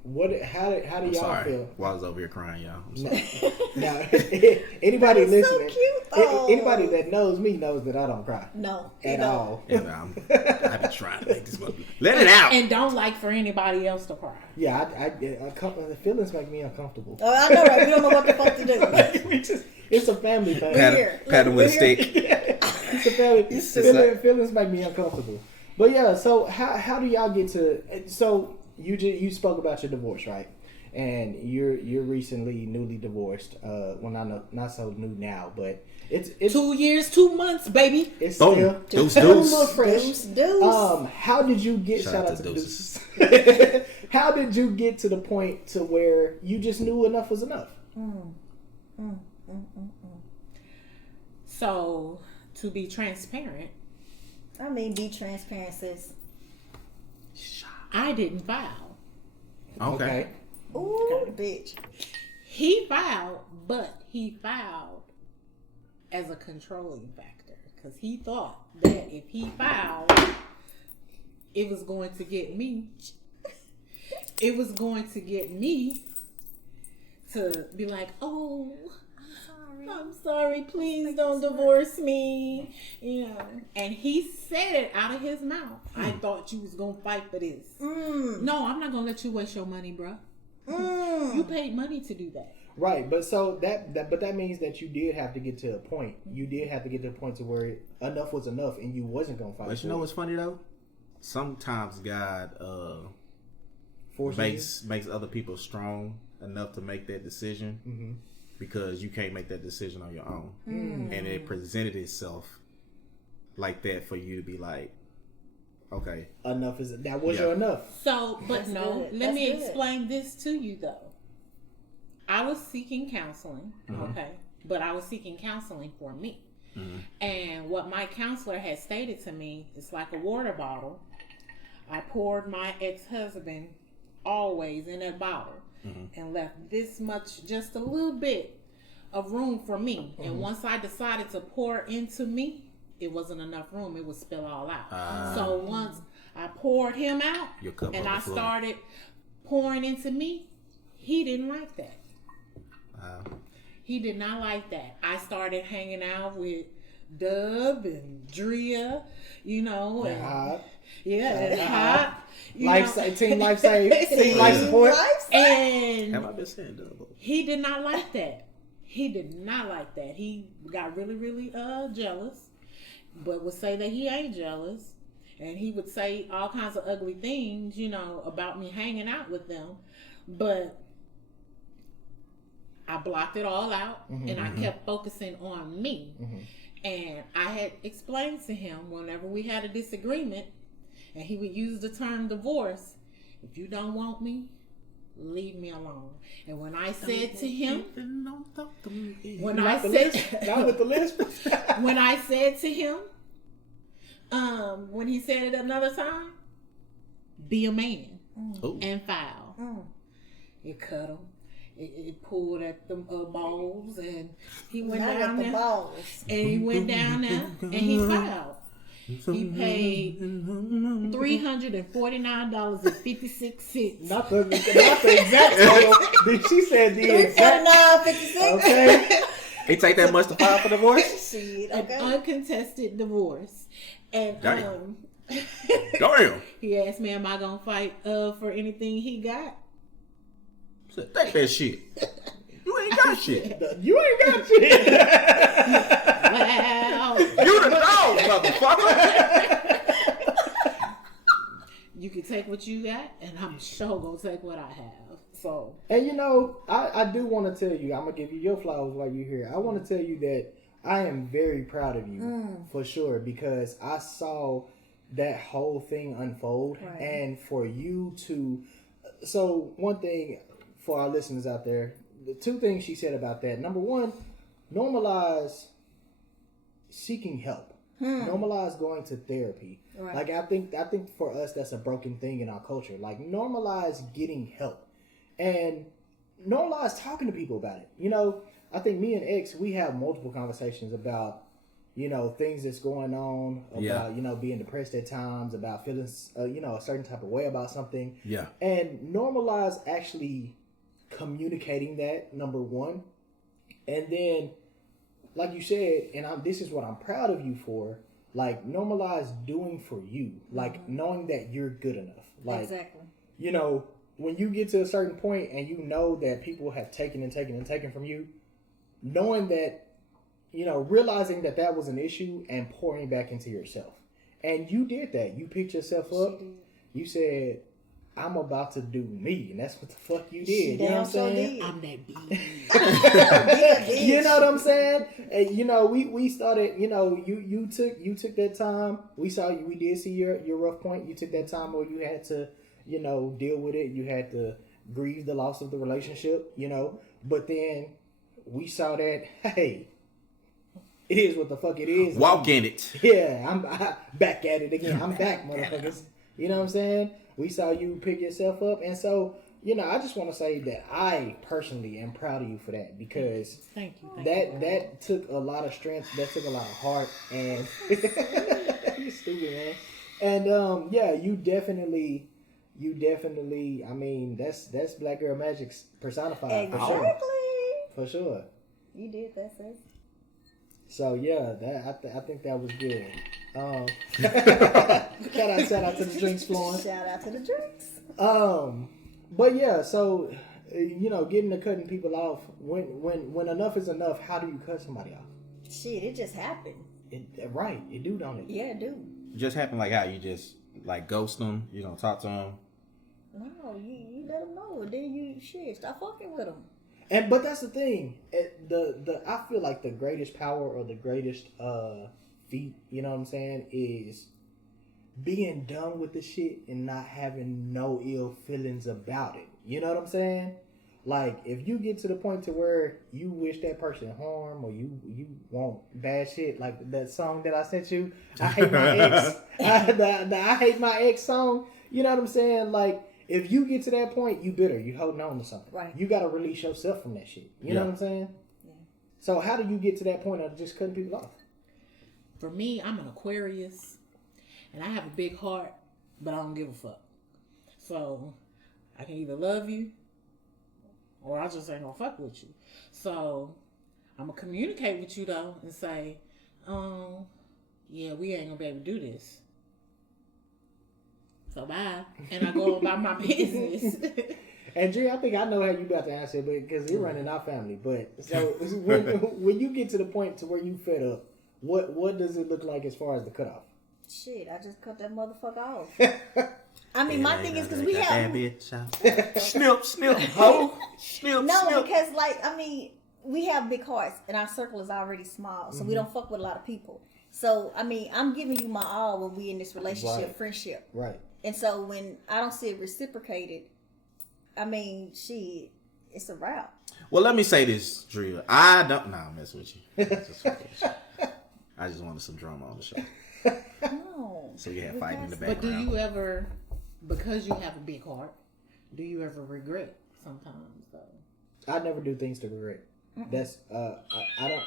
How do I'm y'all sorry. feel? While I was over here crying, y'all. I'm sorry. Now, anybody That is so listening, cute, though. anybody that knows me knows that I don't cry No. at all. Yeah, man, I've been trying to make this one. Let it out. And don't like for anybody else to cry. Yeah, the feelings make me uncomfortable. Oh, I know, right? We don't know what the fuck to do. It's a family thing. Pat him with a stick. It's a family. Feelings make me uncomfortable. But yeah, so how do y'all get to? So you spoke about your divorce, right? And you're recently newly divorced. Well, not so new now, but it's 2 years, 2 months, baby. it's Boom. still Deuce, a little deuce. fresh. Deuce. How did you get? Shout Shout out out to to Deuces. Deuces. How did you get to the point to where you just knew enough was enough? So, to be transparent, I mean, be transparent, sis. I didn't file. Okay. Ooh, bitch. He filed, but he filed as a controlling factor because he thought that if he filed, it was going to get me. It was going to get me to be like, oh, I'm sorry, please don't divorce me. You know, and he said it out of his mouth. I thought you was gonna fight for this. No, I'm not gonna let you waste your money, bruh. You paid money to do that. Right, but so that means that you did have to get to a point. You did have to get to a point to where enough was enough, and you wasn't gonna fight. But you know what's funny though? Sometimes God makes other people strong enough to make that decision because you can't make that decision on your own, and it presented itself like that for you to be like, okay, enough is that was your enough. So, but That's no, good. let That's me good. explain this to you though. I was seeking counseling, okay, but I was seeking counseling for me. And what my counselor had stated to me is like a water bottle. I poured my ex-husband always in that bottle and left this much, just a little bit of room for me. And once I decided to pour into me, it wasn't enough room. It would spill all out. So once I poured him out Your cup and I overflowed. started pouring into me, he didn't like that. He did not like that. I started hanging out with Dub and Drea, you know, and Hot. and Hot. you Life know. team life save team life support. And have I been saying double? he did not like that. He did not like that. He got really, really jealous, but would say that he ain't jealous. And he would say all kinds of ugly things, you know, about me hanging out with them. But I blocked it all out and I kept focusing on me. And I had explained to him whenever we had a disagreement and he would use the term divorce, if you don't want me, leave me alone. And when I said to him, when I said, Not with the list. when I said to him, when he said it another time, be a man and file. It cut him. It pulled at the balls, and he went Not down at the there. balls. And he went down there, and he filed. He paid $349.56. Not the exact total. She said the exact. $349.56. Okay. It take that much to file for divorce? Shit, An okay. uncontested divorce. And Damn. Damn. he asked me, am I going to fight for anything he got? Take that shit. You ain't got shit. You ain't got shit. Wow. You the dog, motherfucker. You can take what you got, and I'm sure going to take what I have. So, And you know, I do want to tell you, I'm gonna give you your flowers while you're here. I want to tell you that I am very proud of you for sure, because I saw that whole thing unfold, and for you to. So one thing for our listeners out there, the two things she said about that. Number one, normalize seeking help. Normalize going to therapy. Right. Like I think for us that's a broken thing in our culture. Like normalize getting help. And normalize talking to people about it. You know, I think me and X, we have multiple conversations about things that's going on about, Yeah. being depressed at times, about feeling, a certain type of way about something. Yeah. And normalize actually communicating that, number one. And then, like you said, and this is what I'm proud of you for, like, normalize doing for you. Like, knowing that you're good enough. Like, Exactly. When you get to a certain point and you know that people have taken and taken and taken from you, knowing that, realizing that that was an issue and pouring back into yourself. And you did that. You picked yourself up. You said, I'm about to do me. And that's what the fuck you did. You know what I'm saying? I'm that bitch. You know what I'm saying? And we started, you took that time. We did see your rough point. You took that time where you had to, deal with it. You had to grieve the loss of the relationship, But then we saw that, hey, it is what the fuck it is. Walk in it. Yeah, I'm back at it again. I'm back, motherfuckers. You know what I'm saying? We saw you pick yourself up. And so, I just want to say that I personally am proud of you for that, because Thank you. that took a lot of strength. That took a lot of heart. And you're stupid, man. And yeah, you definitely, I mean, that's Black Girl Magic personified. Exactly. For sure. You did that, sis. So yeah, I think that was good. Shout out to the drinks flowing. Shout out to the drinks. But yeah, so getting to cutting people off, when enough is enough, how do you cut somebody off? Shit, it just happened. It do, don't it? Yeah, it do. Just happened like how you just like ghost them. You don't talk to them. No, you let them know, and then you stop fucking with them. But that's the thing. I feel like the greatest power or the greatest feat, you know what I'm saying, is being done with the shit and not having no ill feelings about it. You know what I'm saying? Like, if you get to the point to where you wish that person harm, or you want bad shit, like that song that I sent you, I hate my ex. The I hate my ex song. You know what I'm saying? Like, if you get to that point, you bitter. You holding on to something. Right. You got to release yourself from that shit. You know what I'm saying? Yeah. So how do you get to that point of just cutting people off? For me, I'm an Aquarius, and I have a big heart, but I don't give a fuck. So I can either love you, or I just ain't gonna fuck with you. So I'm gonna communicate with you though and say, yeah, we ain't gonna be able to do this. So bye, and I go about my business. And Drea, I think I know how you about to answer it, because you're running our family. But so when you get to the point to where you fed up, what does it look like as far as the cutoff? Shit, I just cut that motherfucker off. I mean, my thing is because we have snip, snip, ho, snip, no, snip. because we have big hearts and our circle is already small, so we don't fuck with a lot of people. So I mean, I'm giving you my all when we in this relationship, friendship, right? And so when I don't see it reciprocated, I mean, shit, it's a wrap. Well, let me say this, Drea. I don't. Nah, I'm messing with you. I just wanted some drama on the show. No. So you have fighting in the But background. do you ever, because you have a big heart, do you ever regret sometimes though? I never do things to regret. That's I don't.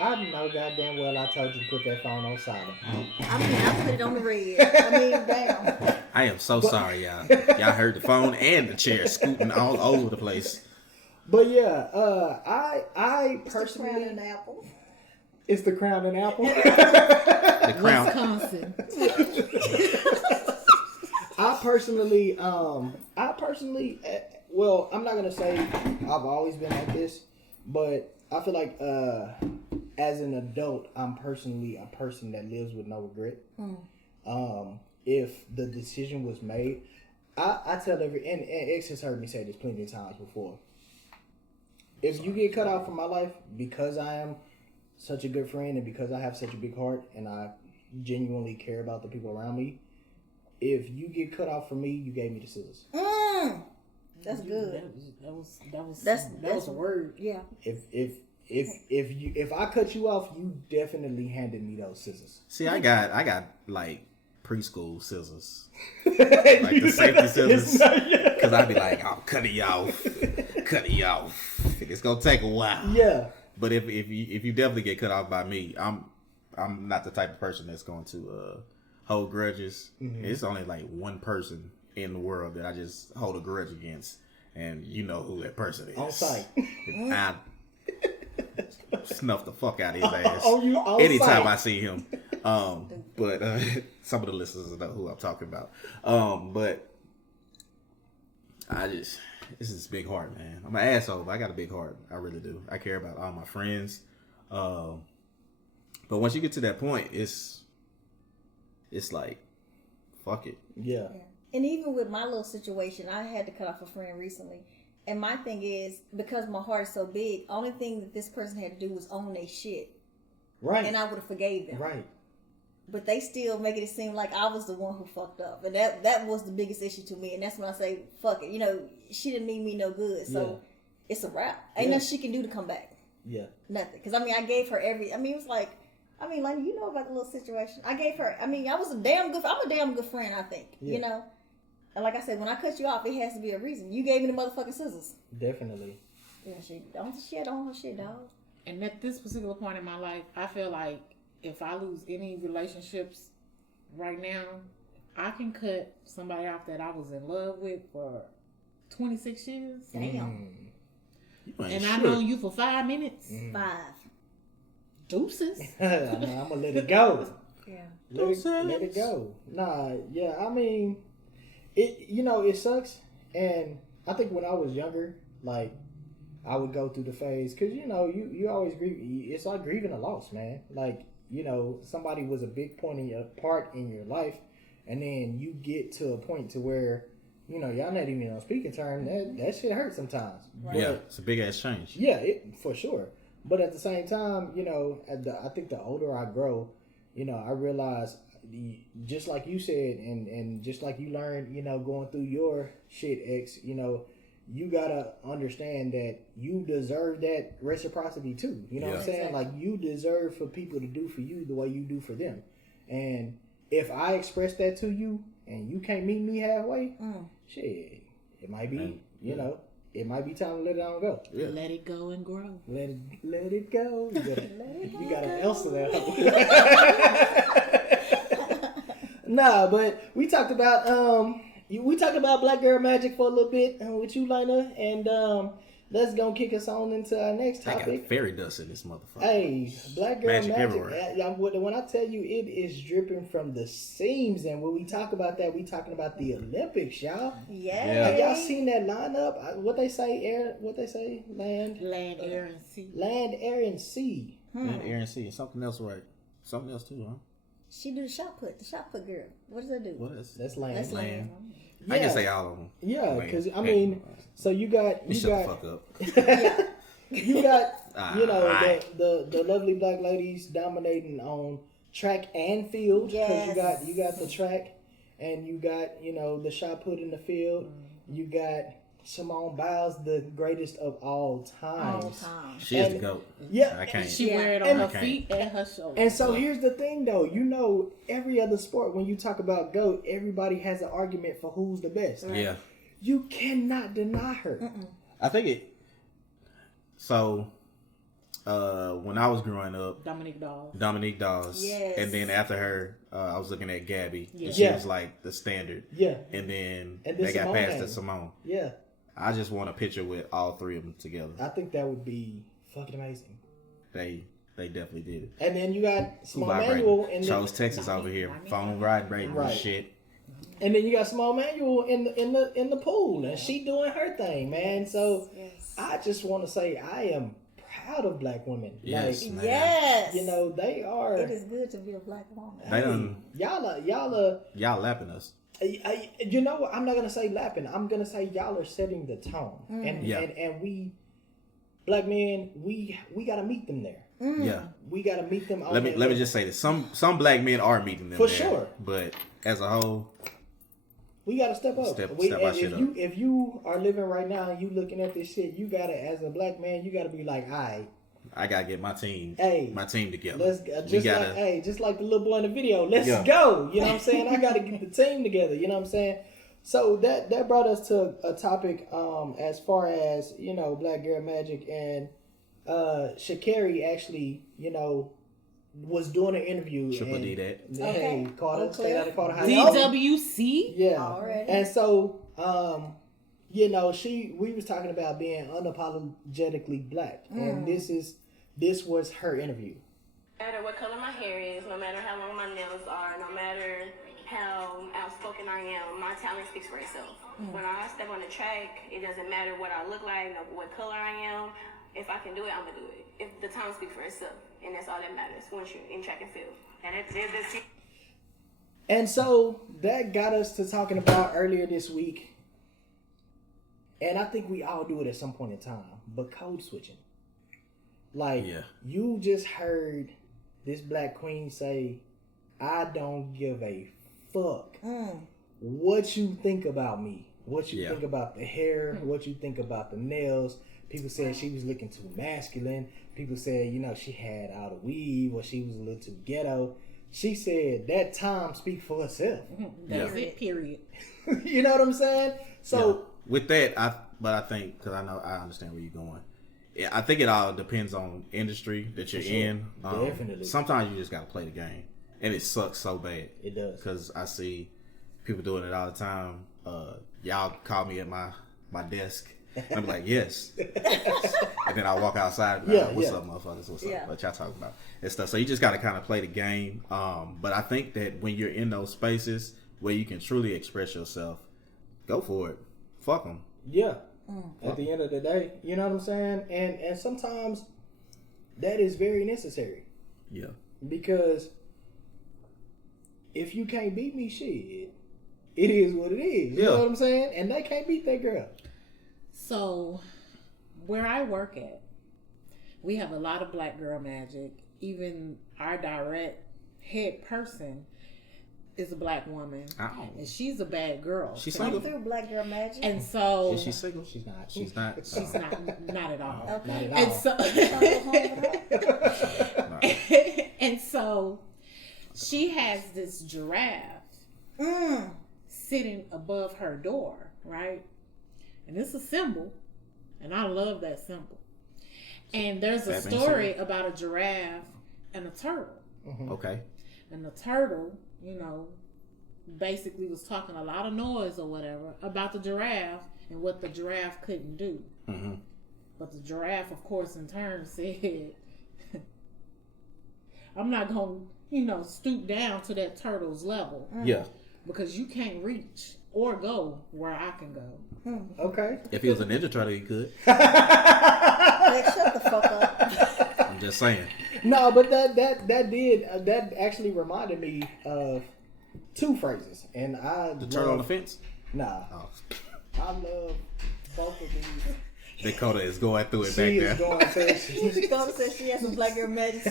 I know goddamn well I told you to put that phone on silent. I mean, I put it on the red. I mean, damn. I am so sorry, y'all. Y'all heard the phone and the chair scooting all over the place. But yeah, I personally, Crown and apple. it's the crown and apple. The crown. Wisconsin. I personally, well, I'm not gonna say I've always been like this, but I feel like as an adult, I'm personally a person that lives with no regret. If the decision was made, I tell and X has heard me say this plenty of times before. If you get cut off from my life because I am such a good friend and because I have such a big heart and I genuinely care about the people around me, if you get cut off from me, you gave me the scissors. That's good. That was a word. Yeah. If I cut you off, you definitely handed me those scissors. See, I got like preschool scissors, like the safety scissors, because I'd be like, I'm cutting you off. It's gonna take a while. Yeah. But if you definitely get cut off by me, I'm not the type of person that's going to hold grudges. Mm-hmm. It's only like one person in the world that I just hold a grudge against, and you know who that person is. On sight. I snuff the fuck out of his ass On anytime sight. I see him. But some of the listeners know who I'm talking about. But this is big heart, man. I'm an asshole, but I got a big heart. I really do. I care about all my friends. But once you get to that point, it's like, fuck it. Yeah. And even with my little situation, I had to cut off a friend recently. And my thing is, because my heart is so big, only thing that this person had to do was own their shit. Right. And I would have forgave them. Right. But they still making it seem like I was the one who fucked up. And that was the biggest issue to me. And that's when I say, fuck it. You know, she didn't mean me no good. So it's a wrap. Ain't nothing she can do to come back. Yeah. Nothing. Because, I mean, I gave her it was like, Lana, you know about the little situation. I gave her, I'm a damn good friend, I think. Yeah. You know? And like I said, when I cut you off, it has to be a reason. You gave me the motherfucking scissors. Definitely. Yeah, she had on her shit, dog. And at this particular point in my life, I feel like if I lose any relationships right now, I can cut somebody off that I was in love with for 26 years. Damn. And I know you for 5 minutes. 5. Deuces. I'm gonna let it go. Yeah. Let it go. Nah, yeah. I mean, it sucks. And I think when I was younger, like, I would go through the phase because you always grieve. It's like grieving a loss, man. Like, somebody was a big part in your life, and then you get to a point to where y'all not even on speaking terms. That shit hurts sometimes. Right. Yeah, it's a big ass change. Yeah, for sure. But at the same time, I think the older I grow, I realize, just like you said, and just like you learned, going through your shit, X, you gotta understand that you deserve that reciprocity too. You know what I'm saying? Exactly. Like, you deserve for people to do for you the way you do for them. And if I express that to you and you can't meet me halfway, shit, it might be, it might be time to let it on go. Yeah. Let it go and grow. Let it go. You gotta answer that. Nah, but we talked about Black Girl Magic for a little bit with you, Lana, and let's go kick us on into our next I topic. got fairy dust in this motherfucker. Hey, Black Girl Magic Magic. everywhere. When I tell you it is dripping from the seams, and when we talk about that, we talking about the Olympics, y'all. Yeah. Have y'all seen that lineup? What they say? Land, air, and sea. land, air, and sea. And Aaron C. And something else, right? Something else too, huh? She do the shot put girl. What does that do? What is That's land. That's land? Yeah. I can say all of them. Yeah, Man. because I mean, so you got Shut the fuck up. you got Alright. the lovely black ladies dominating on track and field, because Yes. you got the track and you got the shot put in the field. You got Simone Biles, the greatest of all All times. time. She is the And- goat. Yeah, I can't. She wear it on And- her Okay. feet and her shoulders. And so here's the thing, though. Every other sport, when you talk about GOAT, everybody has an argument for who's the best. Yeah. You cannot deny her. I think it. So, when I was growing up, Dominique Dawes, Yes. and then after her, I was looking at Gabby, and Yeah. she Yeah. was like the standard. Yeah, And then And then they got Simone passed came. to Simone. yeah. I just want a picture with all three of them together. I think that would be fucking amazing. They definitely did it. And then you got Who Small Manual, vibrating? and Chose Texas over here, phone vibrating Right. and shit. you got Small Manual in the pool, and she doing her thing, man. So Yes. I just want to say I am proud of black women. Yes, Like, man. Yes. they are. It is good to be a black woman. They done Y'all are. y'all lapping us. You know what? I'm not gonna say lapping. I'm gonna say y'all are setting the tone, and Yeah. and we, black men, we gotta meet them there. Yeah. We gotta meet them. On Let me that just say this. Some black men are meeting them For there, sure. but as a whole, We gotta step up. Step our And shit if you are living right now and you looking at this shit, you gotta, as a black man, you gotta be like, all right, I gotta get my team together. let's We gotta, just like the little boy in the video, let's Yeah. go. You know what I'm saying? I gotta get the team together. You know what I'm saying? So that brought us to a topic as far as Black Girl Magic, and Sha'Carri actually, was doing an interview. Triple D that. Hey, Carter, stay out of Carter High. DWC. Yeah. Already. And so, we was talking about being unapologetically black, and this was her interview. No matter what color my hair is, no matter how long my nails are, no matter how outspoken I am, my talent speaks for itself. When I step on the track, it doesn't matter what I look like, no, what color I am. If I can do it, I'm gonna do it. If the talent speaks for itself, and that's all that matters once you're in track and field. And so that got us to talking about earlier this week, and I think we all do it at some point in time, but code switching. Like, you just heard this black queen say, I don't give a fuck what you think about me, what you think about the hair, what you think about the nails. People said she was looking too masculine. People said, she had out of weave or she was a little too ghetto. She said that time speak for herself. That's it, period. You know what I'm saying? So with that, I think, because I understand where you're going. Yeah, I think it all depends on industry that you're in. Definitely. Sometimes you just got to play the game, and it sucks so bad. It does. Because I see people doing it all the time. Y'all call me at my desk. I'm like, yes. And then I walk outside. What's up, motherfuckers? What's up? What y'all talking about? And stuff. So you just got to kind of play the game. But I think that when you're in those spaces where you can truly express yourself, go for it. Fuck them. Yeah. At the end of the day, you know what I'm saying? And sometimes that is very necessary. Yeah. Because if you can't beat me, shit, it is what it is. You know what I'm saying? And they can't beat that girl. So, where I work at, we have a lot of black girl magic. Even our direct head person is a black woman, and she's a bad girl. She's single. Through black girl magic. And so, is she single? She's not. She's not. She's not at all. Okay. Not at all. And so, and so, she has this giraffe sitting above her door, right? And it's a symbol, and I love that symbol. And there's a story about a giraffe and a turtle. Okay. And the turtle, basically was talking a lot of noise or whatever about the giraffe and what the giraffe couldn't do. But the giraffe, of course, in turn said, I'm not going to, stoop down to that turtle's level. Yeah. Because you can't reach or go where I can go. Okay. If he was a Ninja Turtle, he could. Like, shut the fuck up. I'm just saying. No, but that actually reminded me of two phrases, and The turtle on the fence? Nah. Oh. I love both of these. Dakota is going through it back She there. is going through. Dakota said she has some black girl magic.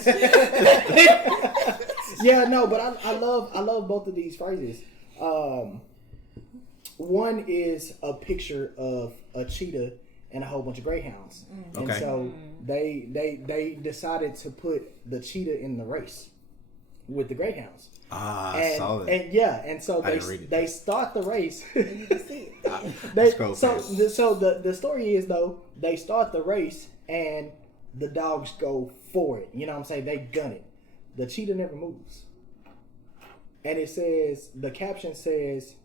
Yeah, no, but I love both of these phrases. One is a picture of a cheetah and a whole bunch of greyhounds, and so they decided to put the cheetah in the race with the greyhounds. I saw that. And so they start the race. You can see it. The story is, though, they start the race and the dogs go for it. You know what I'm saying? They gun it. The cheetah never moves. And it says, the caption says,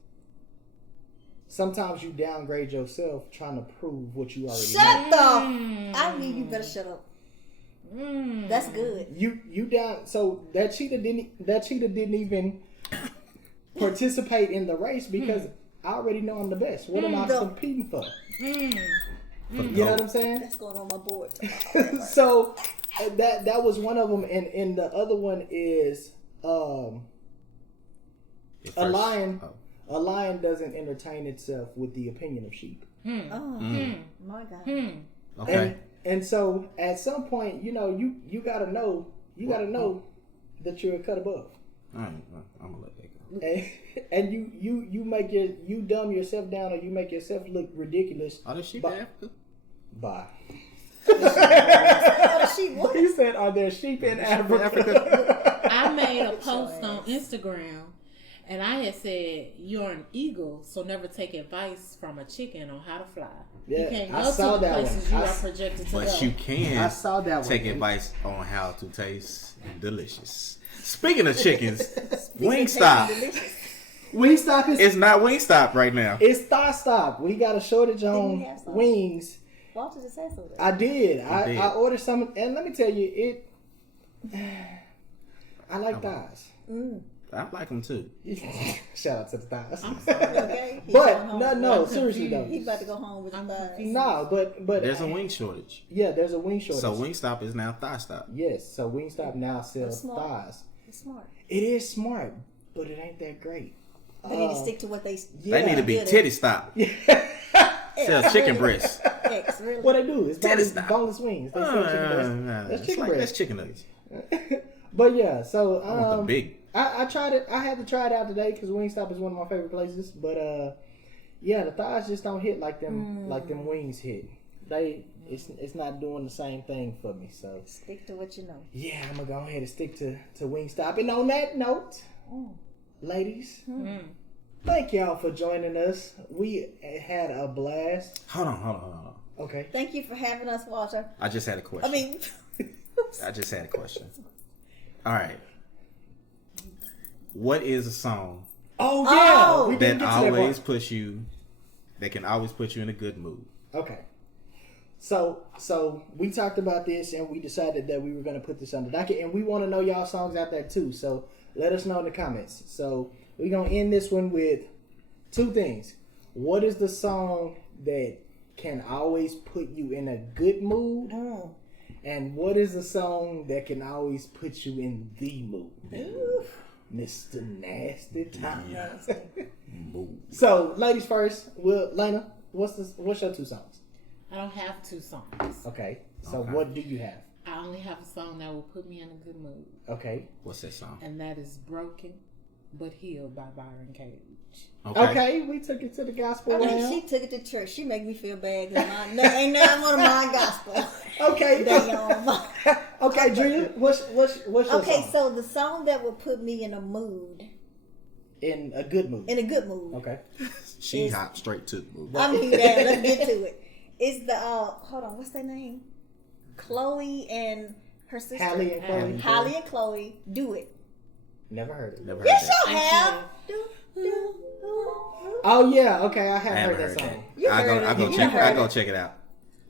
sometimes you downgrade yourself trying to prove what you already know. Shut the! I mean, you better shut up. That's good. You down. So that cheetah didn't even participate in the race because I already know I'm the best. What am I competing for? You know what I'm saying? That's going on my board. So that was one of them, and the other one is a lion. A lion doesn't entertain itself with the opinion of sheep. My God. Okay. And so at some point, you gotta know that you're a cut above. All right, I'm gonna let that go. And you dumb yourself down, or you make yourself look ridiculous. Are there sheep in Africa? Bye. What? He said, "Are there sheep in Africa?" I made a post on Instagram, And I had said, you're an eagle, so never take advice from a chicken on how to fly. Yeah, you can't I go saw to the that places one. you are projected to But go. you can I saw that one. take advice on how to taste delicious. Speaking of chickens, Wingstop. Wingstop is It's not Wingstop right now. it's Thigh Stop. We got a shortage we on have some? wings. Walter just said so. I did. did. I ordered some, and let me tell you, it. I like thighs. I like them too. Shout out to the thighs. Okay. He But going home. no, seriously though. He about to go home with the thighs. No, but There's a wing shortage. yeah, there's a wing shortage. So Wingstop is now Thigh Stop. Yes, so Wingstop now sells smart. thighs. It's smart. It is smart, but it ain't that great. They need to stick to what they. Yeah. They need to be good at. titty stop. Sell chicken breasts. X, really. What they do is Titty boneless, stop. boneless wings. They sell chicken breast. That's It's chicken like, breast. that's chicken nuggets. But yeah, so I want the big. I tried it. I had to try it out today because Wingstop is one of my favorite places. But yeah, the thighs just don't hit like them wings hit. It's not doing the same thing for me. So Stick to what you know. yeah, I'm gonna go ahead and stick to Wingstop. And on that note, ladies, thank y'all for joining us. We had a blast. Hold on. Okay. Thank you for having us, Walter. I just had a question. I mean, I just had a question. All right. What is a song Oh yeah, Oh. we didn't that get to that always part. puts you, that can always put you in a good mood? Okay. So we talked about this and we decided that we were going to put this on the docket, and we want to know y'all songs out there too. So let us know in the comments. So we're going to end this one with two things. What is the song that can always put you in a good mood? And what is the song that can always put you in the mood? Mr. Nasty Time. Mood. So ladies first. Lana, what's your two songs? I don't have two songs. Okay. So Okay. what do you have? I only have a song that will put me in a good mood, Okay. What's that song? and that is Broken But Healed by Byron Cage. Okay, we took it to the gospel I mean, round. she took it to church. She make me feel bad. Ain't nothing one of my gospel. Okay. Damn. Okay, Drea, what's your Okay, song? so the song that would put me in a mood, In a good mood. in a good mood. Okay. She hopped straight to the mood. I mean that. Let's get to it. It's the hold on, what's their name? Chloe and her sister. Hallie and Chloe. Holly and Chloe. Do it. Never heard it. Never heard Yes, that. y'all have. Do. Oh yeah, okay, I have I haven't heard heard that that. song. You I heard it. go You check. heard I it. go check it out.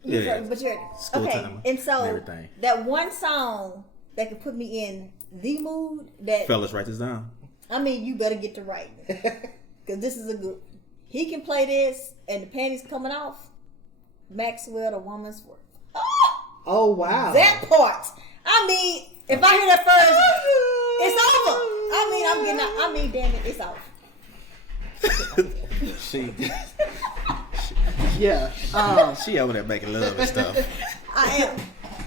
You Yeah. heard it, but you heard it. School Okay, time and so everything. that one song that could put me in the mood that Fellas, write this down. I mean, you better get to writing because this is a good. He can play this, and the panties coming off. Maxwell, the woman's worth. Oh wow. That part. I mean, if I hear that first, it's over. I mean, I'm getting out. I mean, damn it, it's off. She Yeah. she over there making love and stuff. I am.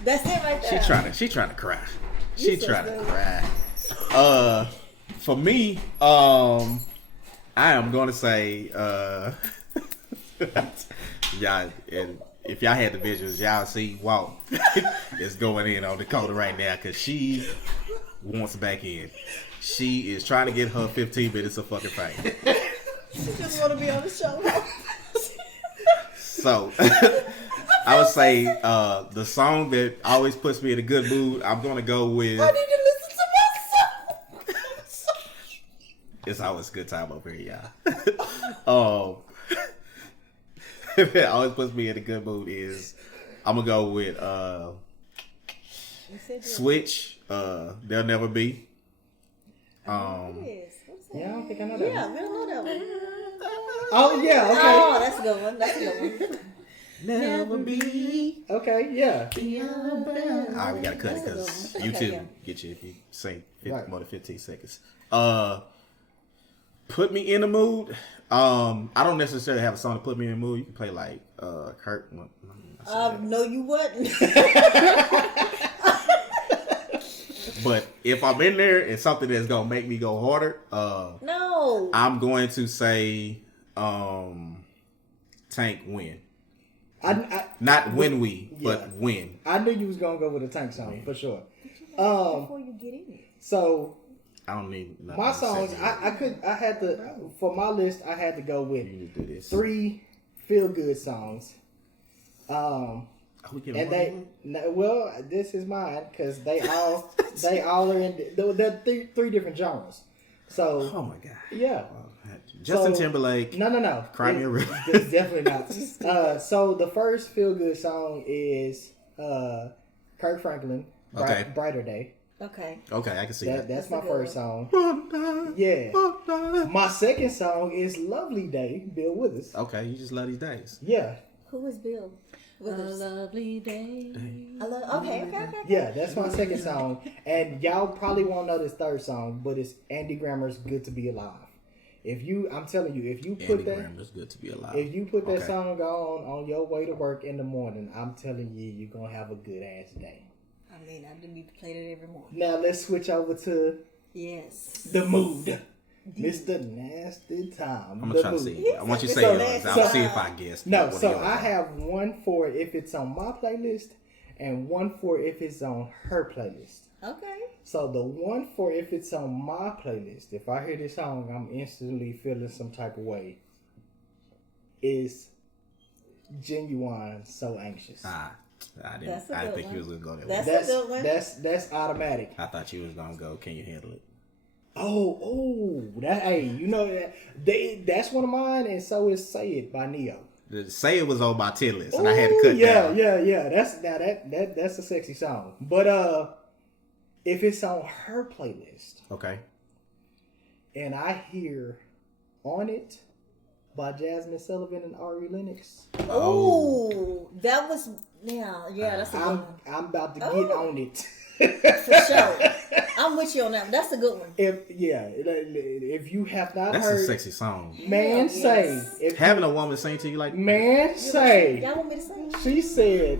That's it right there. She trying to cry. You She so trying to silly. cry. For me, I am going to say, y'all, and if y'all had the visuals, y'all see Walt is going in on Dakota right now because she wants back in. She is trying to get her 15 minutes of fucking fame. She just want to be on the show. So, I would say the song that always puts me in a good mood, I'm going to go with... I need to listen to my song. It's always a good time over here, y'all. That always puts me in a good mood is I'm gonna go with Switch. There'll Never Be. Yes. What's that? Yeah, I don't think I know that. Yeah, we don't know that one. Oh yeah, okay. Oh, that's a good one. That's a good one. Never be. Okay, yeah. Alright, we gotta cut it because Okay, YouTube yeah. get you if you say Right. more than 15 seconds. Put me in the mood. I don't necessarily have a song to put me in the mood. You can play like Kurt. No, you wouldn't. But if I'm in there and something that's gonna make me go harder, No. I'm going to say Tank Win. Not when we, but when. I knew you was gonna go with a Tank song for sure. Before you get in it. So I don't need nothing My to songs, say. I had to, for my list, I had to go with You need to do this. 3 feel good songs. Are we getting And more they, than one? no, well, this is mine because they all are in they're three different genres. So Oh my god. yeah, Justin So- Timberlake. no. Cry Me a River. It's definitely not. So the first feel good song is Kirk Franklin, Okay. Brighter Day. Okay. Okay, I can see that. That's That's my a good first song. Yeah. My second song is Lovely Day, Bill Withers. Okay, you just love these days. Yeah. Who is Bill? Withers? lovely day. Okay. Yeah, that's my second song. And y'all probably won't know this third song, but it's Andy Grammer's Good to Be Alive. I'm telling you, if you put Andy that Grammer's Good to Be Alive. if you put that Okay. song on your way to work in the morning, I'm telling you, you're gonna have a good ass day. I mean, I do need to play that every morning. Now let's switch over to Yes. the mood. Mr. Nasty Time. I'm gonna The try to mood. see. I want you to say So yours. that's- I'll see if I guess. No, what so yours I are. have one for if it's on my playlist and one for if it's on her playlist. Okay. So the one for if it's on my playlist, if I hear this song, I'm instantly feeling some type of way. Is Genuine So Anxious. I didn't. That's a I didn't good think one. you was gonna go there. That's- That's a good one. that's automatic. I thought you was gonna go. Can you handle it? That hey, you know that's one of mine, and so is Say It by Neo. Say It was on my 10 list, and I had to cut yeah, down. yeah. That's a sexy song. But if it's on her playlist Okay. and I hear On It by Jasmine Sullivan and Ari Lennox, Oh, that was that's a good one. I'm about to get Oh. on it. For sure. I'm with you on that one. That's a good one. If you have not That's heard, a sexy song. man Yes. say, if Having a woman sing to you like man say, Y'all want me to sing? she said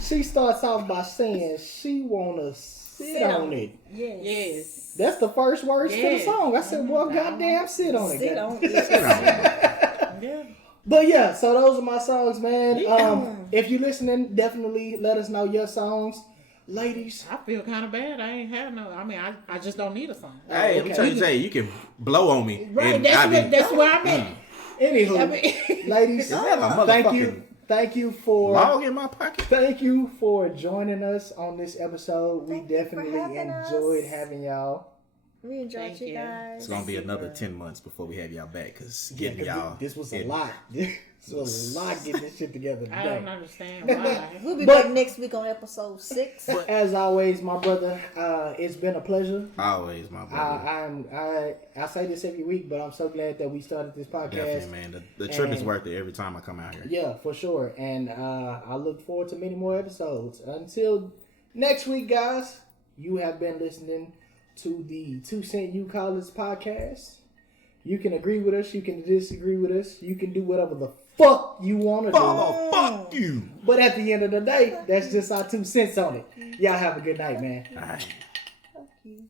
she starts off by saying she wanna sit on it. Yes. Yes. That's the first words to the Yeah. song. I said, well, goddamn, sit on it. Sit God- on it. Yeah. But yeah, so those are my songs, man. Yeah. If you're listening, definitely let us know your songs. Ladies, I feel kind of bad. I ain't have no. I mean, I just don't need a song. Hey, let me tell you, Jay, you can blow on me. Right. and That's where I'm at. anywho, I mean, ladies, that a thank you. motherfucking Thank you for log in my pocket. Thank you for joining us on this episode. Thank We you for definitely having enjoyed us. having y'all. We enjoyed Thank you you. guys. It's gonna be another 10 months before we have y'all back, cause Yeah, getting 'cause y'all. this was a in- lot. This was a lot getting this shit together I don't today. understand why. We'll be But- back next week on episode 6. As always, my brother, it's been a pleasure. Always, my brother. I say this every week, but I'm so glad that we started this podcast. Definitely, man. The trip is And- worth it every time I come out here. Yeah, for sure. And I look forward to many more episodes. Until next week, guys, you have been listening to the 2 Cent You Call This podcast. You can agree with us. You can disagree with us. You can do whatever the fuck you want to do. Oh, fuck you. But at the end of the day, that's just our 2 cents on it. Y'all have a good night, man. All right. Fuck you.